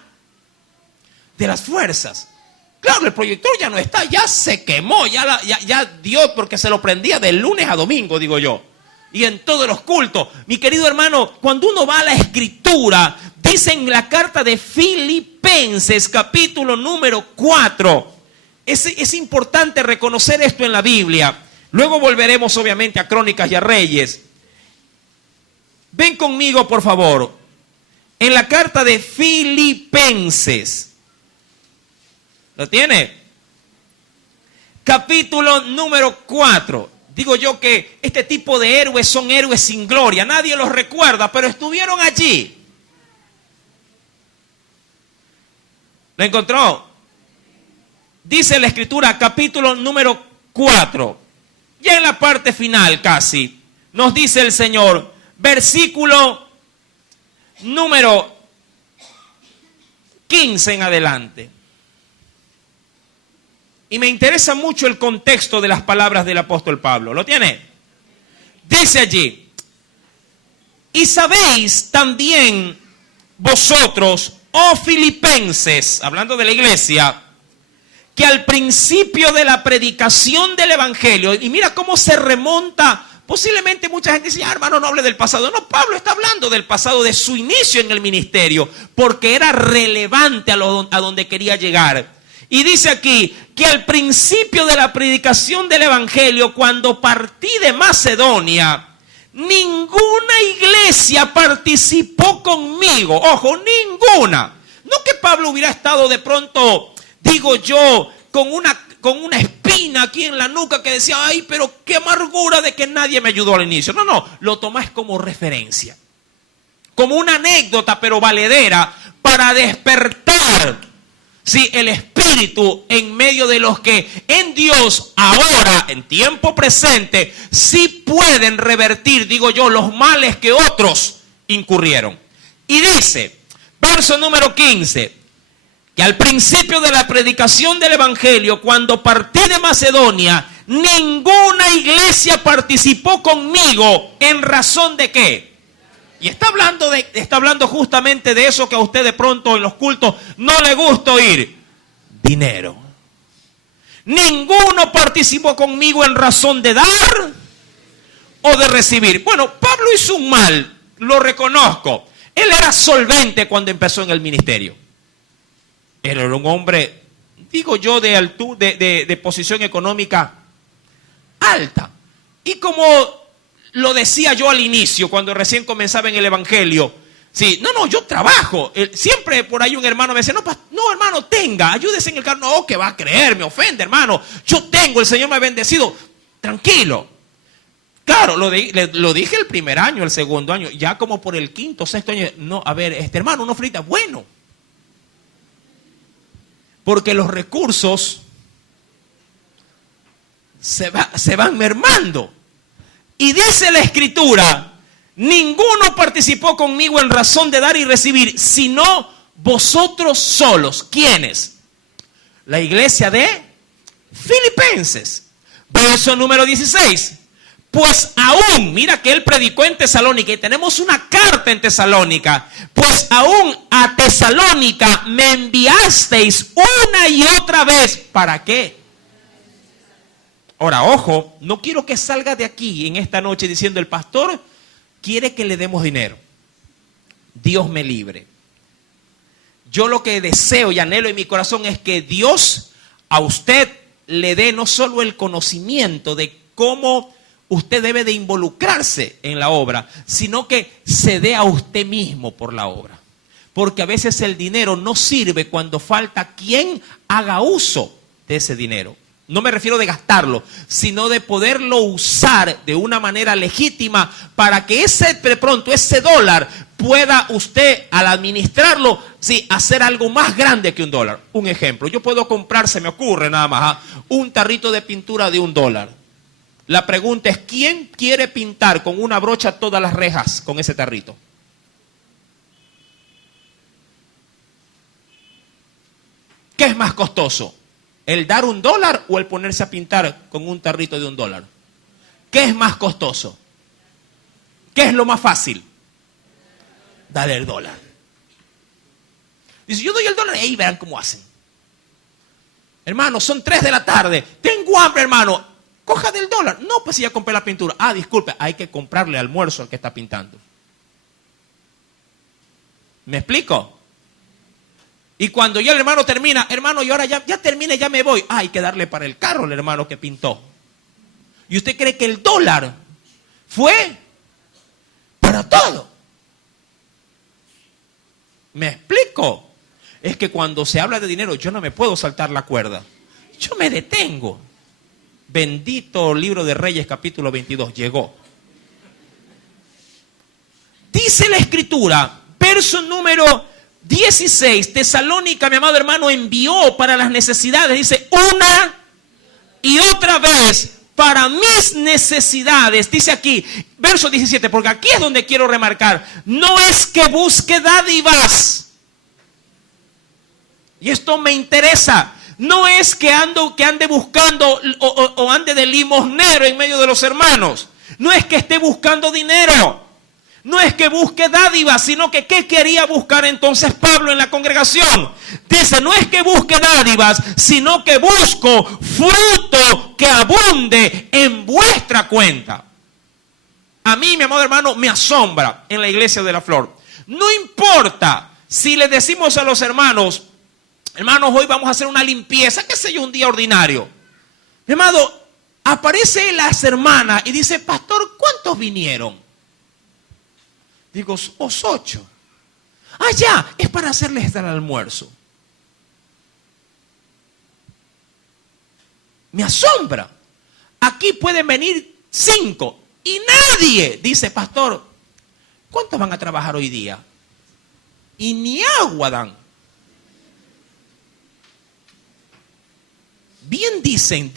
de las fuerzas. Claro, el proyector ya no está, ya se quemó, ya dio porque se lo prendía de lunes a domingo, digo yo. Y en todos los cultos. Mi querido hermano, cuando uno va a la Escritura, dice en la carta de Filipenses, capítulo número 4. Es importante reconocer esto en la Biblia. Luego volveremos obviamente a Crónicas y a Reyes. Ven conmigo, por favor. En la carta de Filipenses. ¿Lo tiene? Capítulo número 4. Digo yo que este tipo de héroes son héroes sin gloria. Nadie los recuerda, pero estuvieron allí. ¿Lo encontró? Dice la Escritura, capítulo número 4. Ya en la parte final casi, nos dice el Señor, versículo número 15 en adelante. Y me interesa mucho el contexto de las palabras del apóstol Pablo. ¿Lo tiene? Dice allí, y sabéis también vosotros, oh filipenses, hablando de la iglesia, que al principio de la predicación del evangelio, y mira cómo se remonta, posiblemente mucha gente dice, hermano, no hable del pasado. No, Pablo está hablando del pasado, de su inicio en el ministerio, porque era relevante a donde quería llegar. Y dice aquí que al principio de la predicación del Evangelio, cuando partí de Macedonia, ninguna iglesia participó conmigo. Ojo, ninguna. No que Pablo hubiera estado de pronto, digo yo, con una espina aquí en la nuca que decía, ay, pero qué amargura de que nadie me ayudó al inicio. No, lo tomás como referencia, como una anécdota, pero valedera, para despertar, sí, el espíritu en medio de los que en Dios ahora, en tiempo presente, sí pueden revertir, digo yo, los males que otros incurrieron. Y dice, verso número 15, que al principio de la predicación del Evangelio, cuando partí de Macedonia, ninguna iglesia participó conmigo. ¿En razón de qué? Y está hablando justamente de eso que a usted de pronto en los cultos no le gusta oír. Dinero. Ninguno participó conmigo en razón de dar o de recibir. Bueno, Pablo hizo un mal, lo reconozco. Él era solvente cuando empezó en el ministerio. Él era un hombre, digo yo, de posición económica alta. Y como lo decía yo al inicio, cuando recién comenzaba en el Evangelio, sí, yo trabajo. Siempre por ahí un hermano me decía, no hermano, tenga, ayúdese en el carro. No, que va a creer, me ofende, hermano. Yo tengo, el Señor me ha bendecido. Tranquilo. Claro, lo dije el primer año, el segundo año, ya como por el quinto, sexto año. No, a ver, hermano, una frita, bueno. Porque los recursos se van mermando. Y dice la Escritura, ninguno participó conmigo en razón de dar y recibir, sino vosotros solos. ¿Quiénes? La iglesia de Filipenses. Verso número 16. Pues aún, mira que él predicó en Tesalónica y tenemos una carta en Tesalónica. Pues aún a Tesalónica me enviasteis una y otra vez. ¿Para qué? Ahora, ojo, no quiero que salga de aquí en esta noche diciendo el pastor quiere que le demos dinero. Dios me libre. Yo lo que deseo y anhelo en mi corazón es que Dios a usted le dé no solo el conocimiento de cómo usted debe de involucrarse en la obra, sino que se dé a usted mismo por la obra. Porque a veces el dinero no sirve cuando falta quien haga uso de ese dinero. No me refiero de gastarlo, sino de poderlo usar de una manera legítima para que ese dólar pueda usted, al administrarlo, sí, hacer algo más grande que $1. Un ejemplo, yo puedo comprar, se me ocurre nada más, un tarrito de pintura de $1. La pregunta es, ¿quién quiere pintar con una brocha todas las rejas con ese tarrito? ¿Qué es más costoso? ¿El dar $1 o el ponerse a pintar con un tarrito de $1? ¿Qué es más costoso? ¿Qué es lo más fácil? Dar el $1. Dice, yo doy el $1 y ahí verán cómo hacen. Hermano, son 3 de la tarde. Tengo hambre, hermano. Coja del $1. No, pues si ya compré la pintura. Ah, disculpe, hay que comprarle almuerzo al que está pintando. ¿Me explico? Y cuando ya el hermano termina, hermano, y ahora ya termine, ya me voy. Ah, hay que darle para el carro al hermano que pintó. ¿Y usted cree que el $1 fue para todo? ¿Me explico? Es que cuando se habla de dinero, yo no me puedo saltar la cuerda. Yo me detengo. Bendito libro de Reyes, capítulo 22, llegó. Dice la Escritura, verso número 16, Tesalónica, mi amado hermano, envió para las necesidades, dice, una y otra vez para mis necesidades. Dice aquí, verso 17, porque aquí es donde quiero remarcar, no es que busque dádivas. Y esto me interesa. No es que ande buscando o ande de limosnero en medio de los hermanos. No es que esté buscando dinero. No es que busque dádivas, sino que ¿qué quería buscar entonces Pablo en la congregación? Dice, no es que busque dádivas, sino que busco fruto que abunde en vuestra cuenta. A mí, mi amado hermano, me asombra en la iglesia de la Flor. No importa si le decimos a los hermanos, hermanos, hoy vamos a hacer una limpieza, qué sé yo, un día ordinario. Mi amado, aparece las hermanas y dice, pastor, ¿cuántos vinieron? Digo, somos 8. Ah, ya, es para hacerles el almuerzo. Me asombra. Aquí pueden venir 5 y nadie dice, pastor, ¿cuántos van a trabajar hoy día? Y ni agua dan. Bien dicen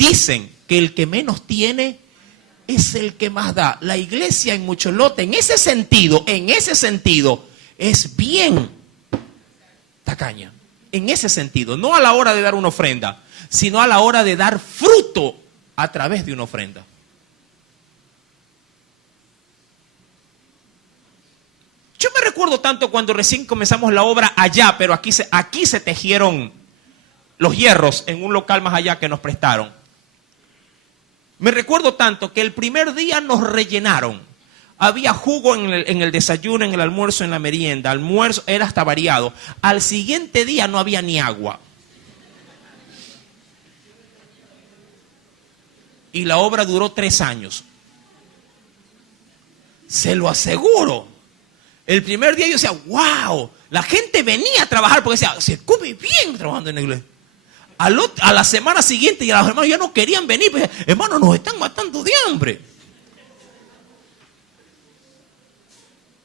que el que menos tiene es el que más da. La iglesia en Mucholote, en ese sentido, es bien tacaña. En ese sentido, no a la hora de dar una ofrenda, sino a la hora de dar fruto a través de una ofrenda. Yo me recuerdo tanto cuando recién comenzamos la obra allá, pero aquí se tejieron los hierros en un local más allá que nos prestaron. Me recuerdo tanto que el primer día nos rellenaron. Había jugo en el desayuno, en el almuerzo, en la merienda. Almuerzo era hasta variado. Al siguiente día no había ni agua. Y la obra duró 3 años. Se lo aseguro. El primer día yo decía, wow, la gente venía a trabajar porque decía, se come bien trabajando en la iglesia. A la semana siguiente y a los hermanos ya no querían venir, porque, hermanos, nos están matando de hambre.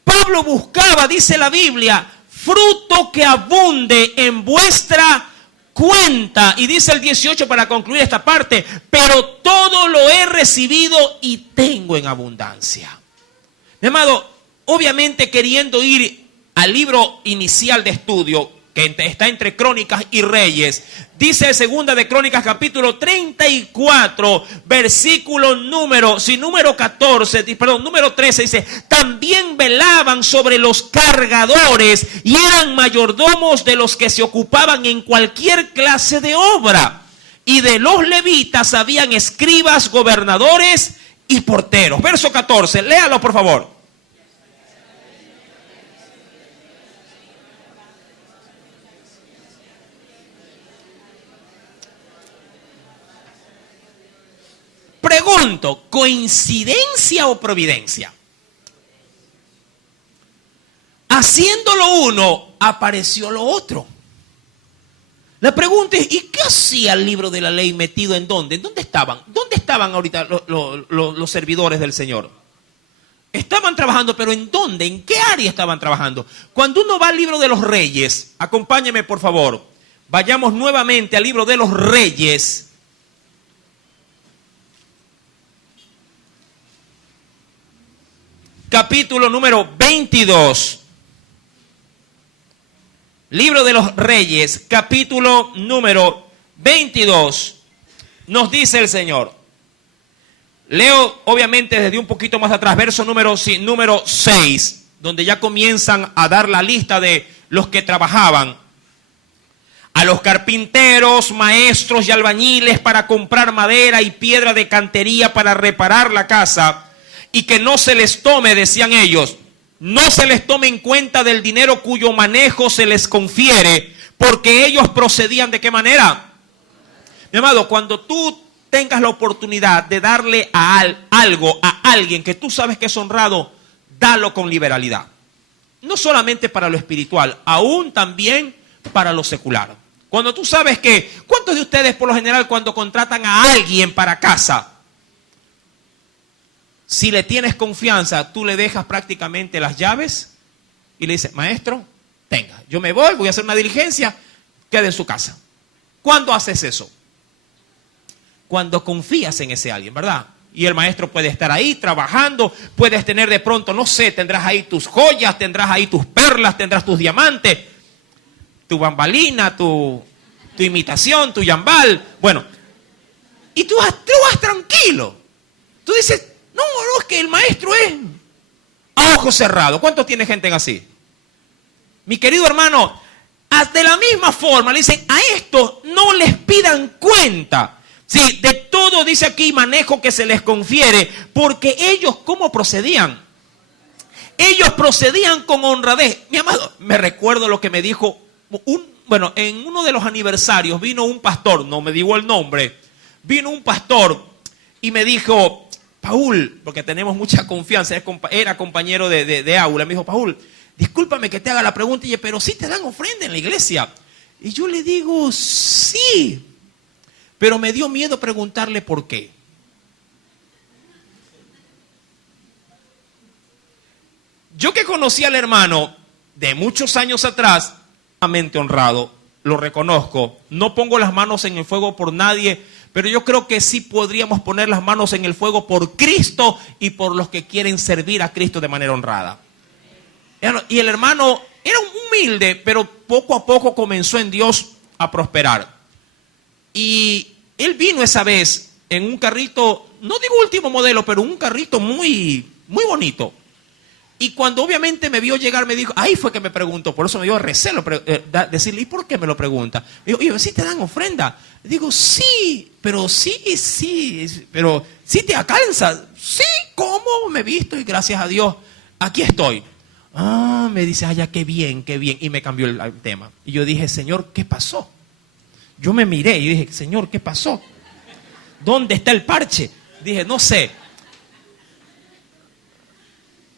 Pablo buscaba, dice la Biblia, fruto que abunde en vuestra cuenta. Y dice el 18 para concluir esta parte, pero todo lo he recibido y tengo en abundancia. Mi amado, obviamente queriendo ir al libro inicial de estudio, que está entre Crónicas y Reyes, dice segunda de Crónicas capítulo 34, versículo número 13, dice, también velaban sobre los cargadores y eran mayordomos de los que se ocupaban en cualquier clase de obra. Y de los levitas habían escribas, gobernadores y porteros. Verso 14, léalo por favor. Pregunto, ¿coincidencia o providencia? Haciendo lo uno, apareció lo otro. La pregunta es, ¿y qué hacía el libro de la ley metido en dónde? ¿En dónde estaban? ¿Dónde estaban ahorita los servidores del Señor? Estaban trabajando, pero ¿en dónde? ¿En qué área estaban trabajando? Cuando uno va al libro de los Reyes, acompáñeme por favor, vayamos nuevamente al libro de los Reyes. Capítulo número 22. Libro de los Reyes, capítulo número 22. Nos dice el Señor. Leo obviamente desde un poquito más atrás, verso número 6, donde ya comienzan a dar la lista de los que trabajaban. A los carpinteros, maestros y albañiles para comprar madera y piedra de cantería para reparar la casa. Y que no se les tome, decían ellos, no se les tome en cuenta del dinero cuyo manejo se les confiere, porque ellos procedían ¿de qué manera? Mi amado, cuando tú tengas la oportunidad de darle algo a alguien que tú sabes que es honrado, dalo con liberalidad. No solamente para lo espiritual, aún también para lo secular. Cuando tú sabes que, ¿cuántos de ustedes por lo general cuando contratan a alguien para casa, si le tienes confianza, tú le dejas prácticamente las llaves y le dices, maestro, tenga, yo me voy a hacer una diligencia, quede en su casa? ¿Cuándo haces eso? Cuando confías en ese alguien, ¿verdad? Y el maestro puede estar ahí trabajando, puedes tener de pronto, no sé, tendrás ahí tus joyas, tendrás ahí tus perlas, tendrás tus diamantes, tu bambalina, tu imitación, tu yambal, bueno, y tú vas tranquilo. Tú dices, no, es que el maestro es a ojos cerrados. ¿Cuántos tiene gente así? Mi querido hermano, de la misma forma le dicen, a estos no les pidan cuenta. Sí, de todo dice aquí manejo que se les confiere, porque ellos, ¿cómo procedían? Ellos procedían con honradez. Mi amado, me recuerdo lo que me dijo en uno de los aniversarios vino un pastor, no me digo el nombre, vino un pastor y me dijo, Paul, porque tenemos mucha confianza, era compañero de aula, me dijo, Paul, discúlpame que te haga la pregunta, pero sí te dan ofrenda en la iglesia. Y yo le digo, sí, pero me dio miedo preguntarle por qué. Yo que conocí al hermano de muchos años atrás, mente honrado, lo reconozco, no pongo las manos en el fuego por nadie, pero yo creo que sí podríamos poner las manos en el fuego por Cristo y por los que quieren servir a Cristo de manera honrada. Y el hermano era humilde, pero poco a poco comenzó en Dios a prosperar. Y él vino esa vez en un carrito, no digo último modelo, pero un carrito muy, muy bonito. Y cuando obviamente me vio llegar, me dijo, ahí fue que me preguntó, por eso me dio recelo decirle, ¿y por qué me lo pregunta? Me dijo, oye, ¿sí te dan ofrenda? Digo, sí, pero pero ¿sí te alcanza? Sí, ¿cómo? Me he visto y gracias a Dios, aquí estoy. Ah, me dice, ya qué bien, y me cambió el tema. Y yo dije, Señor, ¿qué pasó? Yo me miré y dije, Señor, ¿qué pasó? ¿Dónde está el parche? Dije, no sé.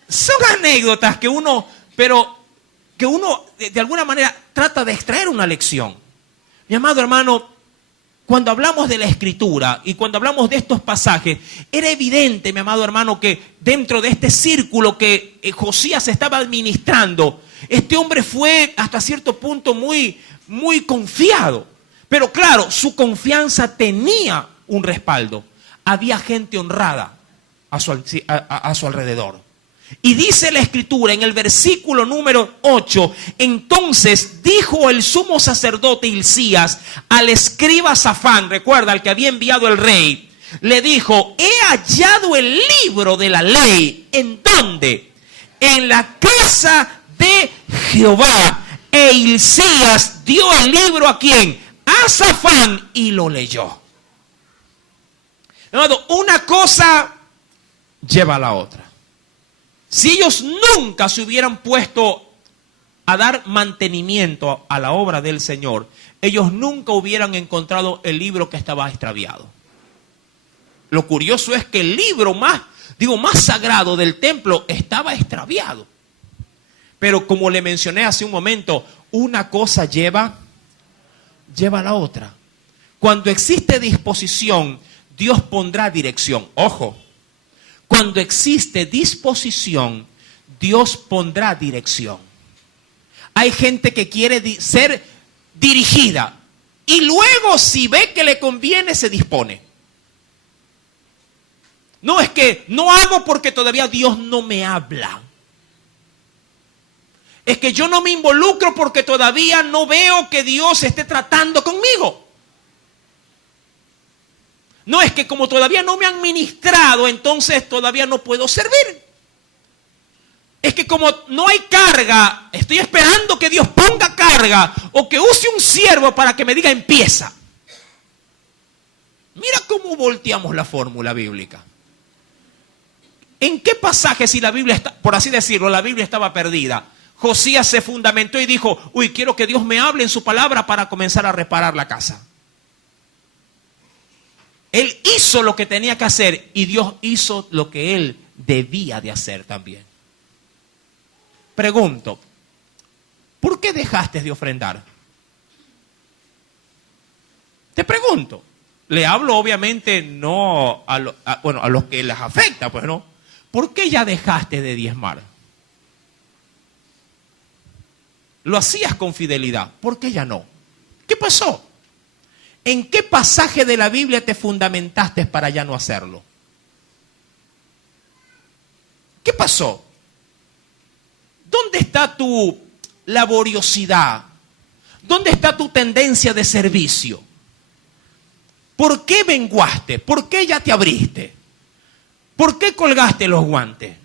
Son anécdotas que uno de alguna manera trata de extraer una lección. Mi amado hermano, cuando hablamos de la Escritura y cuando hablamos de estos pasajes, era evidente, mi amado hermano, que dentro de este círculo que Josías estaba administrando, este hombre fue hasta cierto punto muy, muy confiado. Pero claro, su confianza tenía un respaldo. Había gente honrada a su alrededor. Y dice la Escritura en el versículo número 8, entonces dijo el sumo sacerdote Hilcías al escriba Safán, recuerda, al que había enviado el rey, le dijo, he hallado el libro de la ley. ¿En dónde? En la casa de Jehová. E Hilcías dio el libro ¿a quién? A Safán, y lo leyó. Una cosa lleva a la otra. Si ellos nunca se hubieran puesto a dar mantenimiento a la obra del Señor, ellos nunca hubieran encontrado el libro que estaba extraviado. Lo curioso es que el libro más sagrado del templo estaba extraviado. Pero como le mencioné hace un momento, una cosa lleva a la otra. Cuando existe disposición, Dios pondrá dirección. Ojo. Cuando existe disposición, Dios pondrá dirección. Hay gente que quiere ser dirigida y luego si ve que le conviene se dispone. No, es que no hago porque todavía Dios no me habla. Es que yo no me involucro porque todavía no veo que Dios esté tratando conmigo. No, es que como todavía no me han ministrado, entonces todavía no puedo servir. Es que como no hay carga, estoy esperando que Dios ponga carga o que use un siervo para que me diga empieza. Mira cómo volteamos la fórmula bíblica. ¿En qué pasaje, si la Biblia está, por así decirlo, la Biblia estaba perdida, Josías se fundamentó y dijo, quiero que Dios me hable en su palabra para comenzar a reparar la casa? Él hizo lo que tenía que hacer y Dios hizo lo que él debía de hacer también. Pregunto, ¿por qué dejaste de ofrendar? Te pregunto. Le hablo obviamente no a los que les afecta, pues no. ¿Por qué ya dejaste de diezmar? Lo hacías con fidelidad, ¿por qué ya no? ¿Qué pasó? ¿En qué pasaje de la Biblia te fundamentaste para ya no hacerlo? ¿Qué pasó? ¿Dónde está tu laboriosidad? ¿Dónde está tu tendencia de servicio? ¿Por qué menguaste? ¿Por qué ya te abriste? ¿Por qué colgaste los guantes?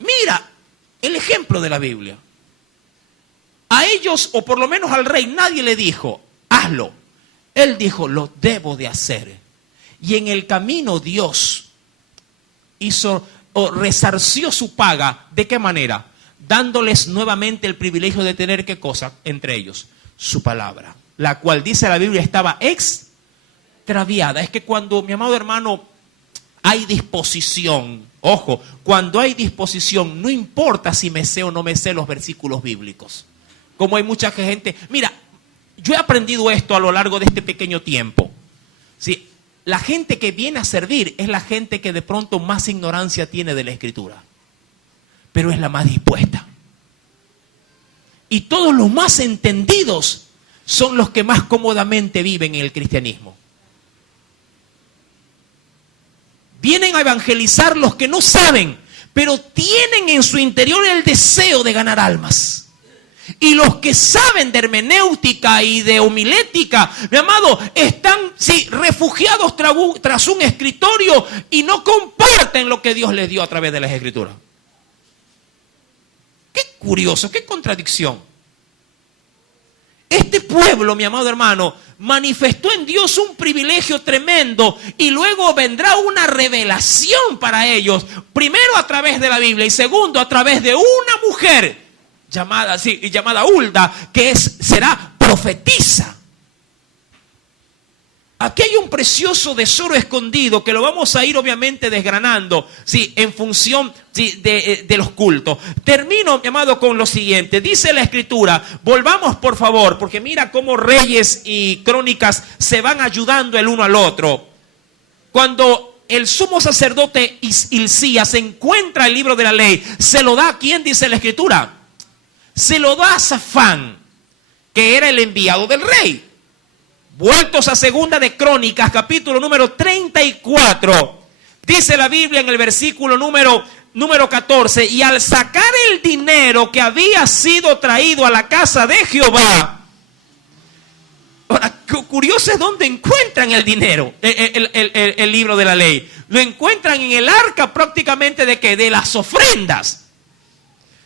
Mira el ejemplo de la Biblia. A ellos, o por lo menos al rey, nadie le dijo, hazlo. Él dijo, lo debo de hacer. Y en el camino Dios resarció su paga. ¿De qué manera? dándoles nuevamente el privilegio de tener ¿qué cosa? Entre ellos, su palabra, la cual dice la Biblia estaba extraviada. Es que cuando, mi amado hermano, hay disposición, ojo, cuando hay disposición, no importa si me sé o no me sé los versículos bíblicos. Como hay mucha gente, mira, yo he aprendido esto a lo largo de este pequeño tiempo. ¿Sí? La gente que viene a servir es la gente que de pronto más ignorancia tiene de la Escritura, pero es la más dispuesta. Y todos los más entendidos son los que más cómodamente viven en el cristianismo. Vienen a evangelizar los que no saben, pero tienen en su interior el deseo de ganar almas. Y los que saben de hermenéutica y de homilética, mi amado, están refugiados tras un escritorio y no comparten lo que Dios les dio a través de las Escrituras. Qué curioso, qué contradicción. Este pueblo, mi amado hermano, manifestó en Dios un privilegio tremendo y luego vendrá una revelación para ellos. Primero a través de la Biblia y segundo a través de una mujer llamada Hulda, que será profetisa. Aquí hay un precioso tesoro escondido que lo vamos a ir obviamente desgranando, en función de los cultos. Termino, mi amado, con lo siguiente. Dice la Escritura, volvamos por favor, porque mira cómo Reyes y Crónicas se van ayudando el uno al otro. Cuando el sumo sacerdote Hilcías encuentra el libro de la ley, ¿se lo da a quién? Dice la Escritura. Se lo da a Safán, que era el enviado del rey. Vueltos a segunda de Crónicas, capítulo número 34, dice la Biblia en el versículo número 14, y al sacar el dinero que había sido traído a la casa de Jehová. Ahora, curioso es dónde encuentran el dinero, el libro de la ley. Lo encuentran en el arca prácticamente de ¿qué? De las ofrendas.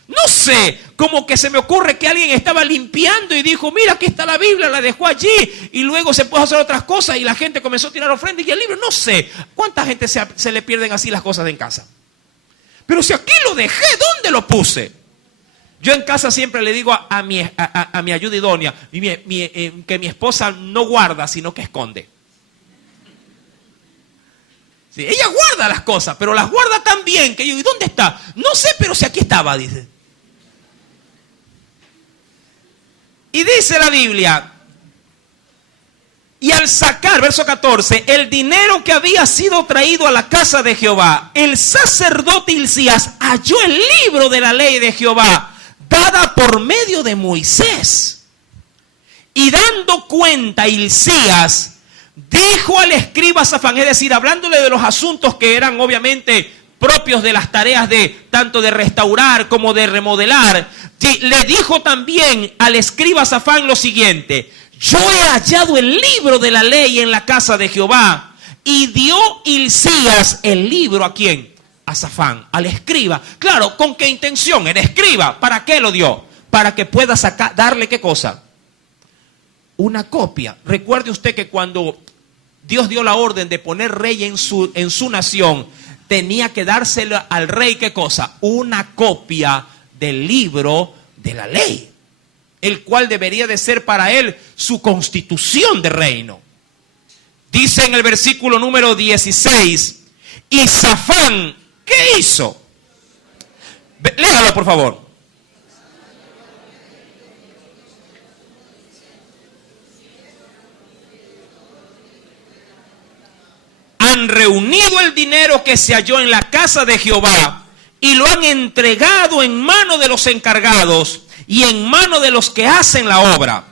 No sé, como que se me ocurre que alguien estaba limpiando y dijo, mira, aquí está la Biblia, la dejó allí. Y luego se puso a hacer otras cosas y la gente comenzó a tirar ofrendas y el libro, no sé. ¿Cuánta gente se le pierden así las cosas en casa? Pero si aquí lo dejé, ¿dónde lo puse? Yo en casa siempre le digo a mi ayuda idónea que mi esposa no guarda, sino que esconde. Sí, ella guarda las cosas, pero las guarda tan bien que yo, ¿y dónde está? No sé, pero si aquí estaba, dice. Y dice la Biblia, y al sacar, verso 14, el dinero que había sido traído a la casa de Jehová, el sacerdote Hilcías halló el libro de la ley de Jehová, dada por medio de Moisés. Y dando cuenta Hilcías, dijo al escriba Safán, es decir, hablándole de los asuntos que eran obviamente propios de las tareas de tanto de restaurar como de remodelar, le dijo también al escriba Safán lo siguiente: yo he hallado el libro de la ley en la casa de Jehová. Y dio Hilcías el libro ¿a quién? A Safán, al escriba. Claro, ¿con qué intención? El escriba, ¿para qué lo dio? Para que pueda darle ¿qué cosa? Una copia. Recuerde usted que cuando Dios dio la orden de poner rey en su nación, tenía que dárselo al rey ¿qué cosa? Una copia del libro de la ley, el cual debería de ser para él su constitución de reino. Dice en el versículo número 16, y Safán, ¿qué hizo? Léalo por favor. Han reunido el dinero que se halló en la casa de Jehová y lo han entregado en mano de los encargados y en mano de los que hacen la obra.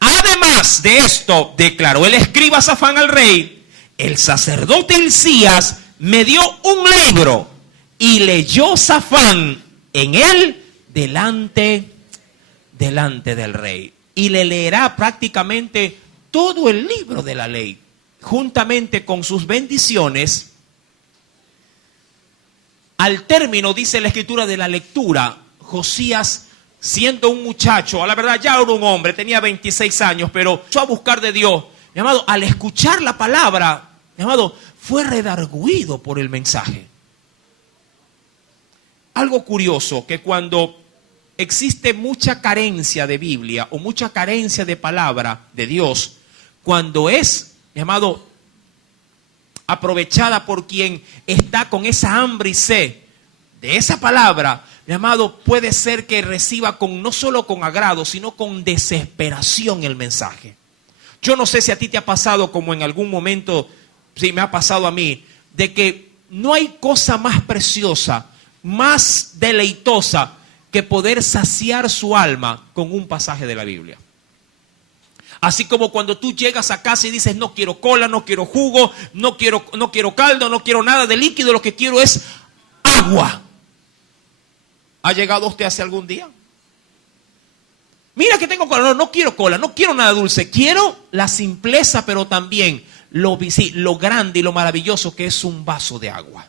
Además de esto, declaró el escriba Safán al rey, el sacerdote Hilcías me dio un libro y leyó Safán en él delante del rey. Y le leerá prácticamente todo el libro de la ley, juntamente con sus bendiciones. Al término, dice la Escritura, de la lectura, Josías, siendo un muchacho, a la verdad ya era un hombre, tenía 26 años, pero fue a buscar de Dios. Mi amado, al escuchar la palabra, mi amado, fue redarguido por el mensaje. Algo curioso, que cuando existe mucha carencia de Biblia o mucha carencia de palabra de Dios cuando es, mi amado, aprovechada por quien está con esa hambre y sed de esa palabra. Mi amado, puede ser que reciba no solo con agrado, sino con desesperación el mensaje. Yo no sé si a ti te ha pasado, como en algún momento, sí me ha pasado a mí, de que no hay cosa más preciosa, más deleitosa que poder saciar su alma con un pasaje de la Biblia. Así como cuando tú llegas a casa y dices, no quiero cola, no quiero jugo, no quiero caldo, no quiero nada de líquido, lo que quiero es agua. ¿Ha llegado usted hace algún día? Mira que tengo cola, no quiero cola, no quiero nada dulce, quiero la simpleza, pero también lo grande y lo maravilloso que es un vaso de agua.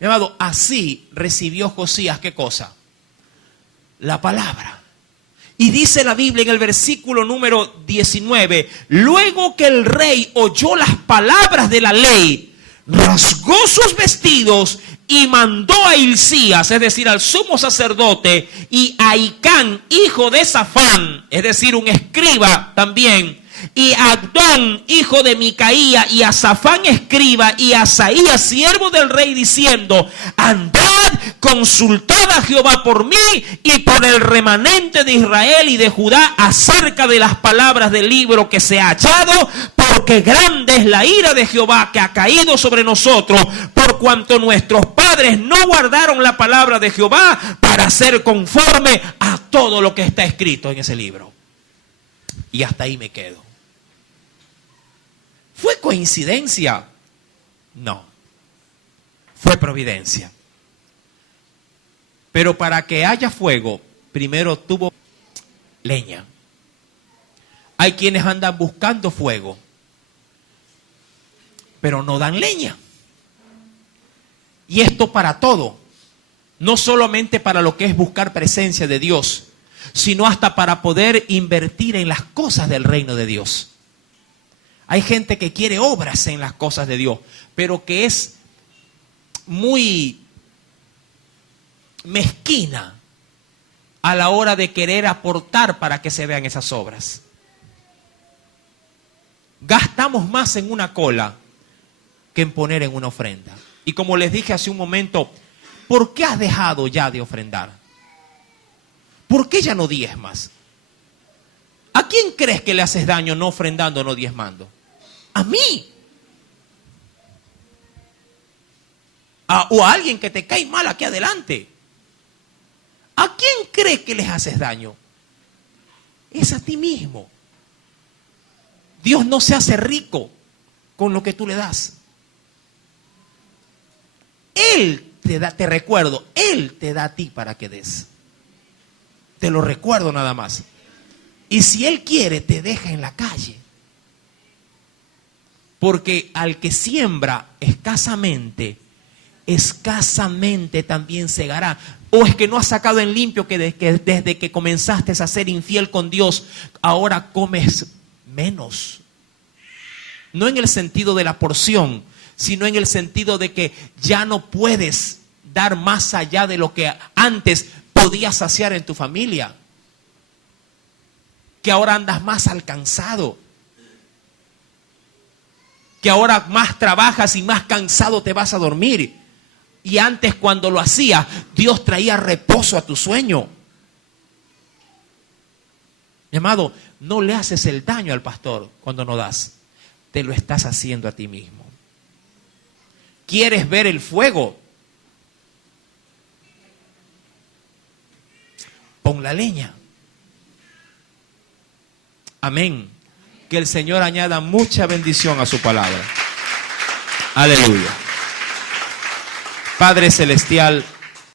Mi amado, así recibió Josías, ¿qué cosa? La palabra. Y dice la Biblia en el versículo número 19, luego que el rey oyó las palabras de la ley, rasgó sus vestidos y mandó a Hilcías, es decir, al sumo sacerdote, y a Hicán, hijo de Safán, es decir, un escriba también, y a Abdón, hijo de Micaía, y a Safán, escriba, y a Asaías, siervo del rey, diciendo, andad, consultad a Jehová por mí y por el remanente de Israel y de Judá acerca de las palabras del libro que se ha hallado, porque grande es la ira de Jehová que ha caído sobre nosotros, por cuanto nuestros padres no guardaron la palabra de Jehová para ser conforme a todo lo que está escrito en ese libro. Y hasta ahí me quedo. ¿Fue coincidencia? No. Fue providencia. Pero para que haya fuego, primero tuvo leña. Hay quienes andan buscando fuego, pero no dan leña. Y esto para todo. No solamente para lo que es buscar presencia de Dios, sino hasta para poder invertir en las cosas del reino de Dios. Hay gente que quiere obras en las cosas de Dios, pero que es muy mezquina a la hora de querer aportar para que se vean esas obras. Gastamos más en una cola que en poner en una ofrenda. Y como les dije hace un momento, ¿por qué has dejado ya de ofrendar? ¿Por qué ya no diezmas? ¿A quién crees que le haces daño no ofrendando, no diezmando? A mí. O a alguien que te cae mal aquí adelante. ¿A quién crees que les haces daño? Es a ti mismo. Dios no se hace rico con lo que tú le das. Él te da, te recuerdo, Él te da a ti para que des. Te lo recuerdo nada más. Y si Él quiere, te deja en la calle. Porque al que siembra escasamente, escasamente también segará. ¿O es que no has sacado en limpio que desde que comenzaste a ser infiel con Dios, ahora comes menos? No en el sentido de la porción, sino en el sentido de que ya no puedes dar más allá de lo que antes podías saciar en tu familia. Que ahora andas más alcanzado. Que ahora más trabajas y más cansado te vas a dormir. Y antes cuando lo hacías, Dios traía reposo a tu sueño. Mi amado, no le haces el daño al pastor cuando no das. Te lo estás haciendo a ti mismo. ¿Quieres ver el fuego? Pon la leña. Amén. Que el Señor añada mucha bendición a su palabra. Aleluya. Padre Celestial,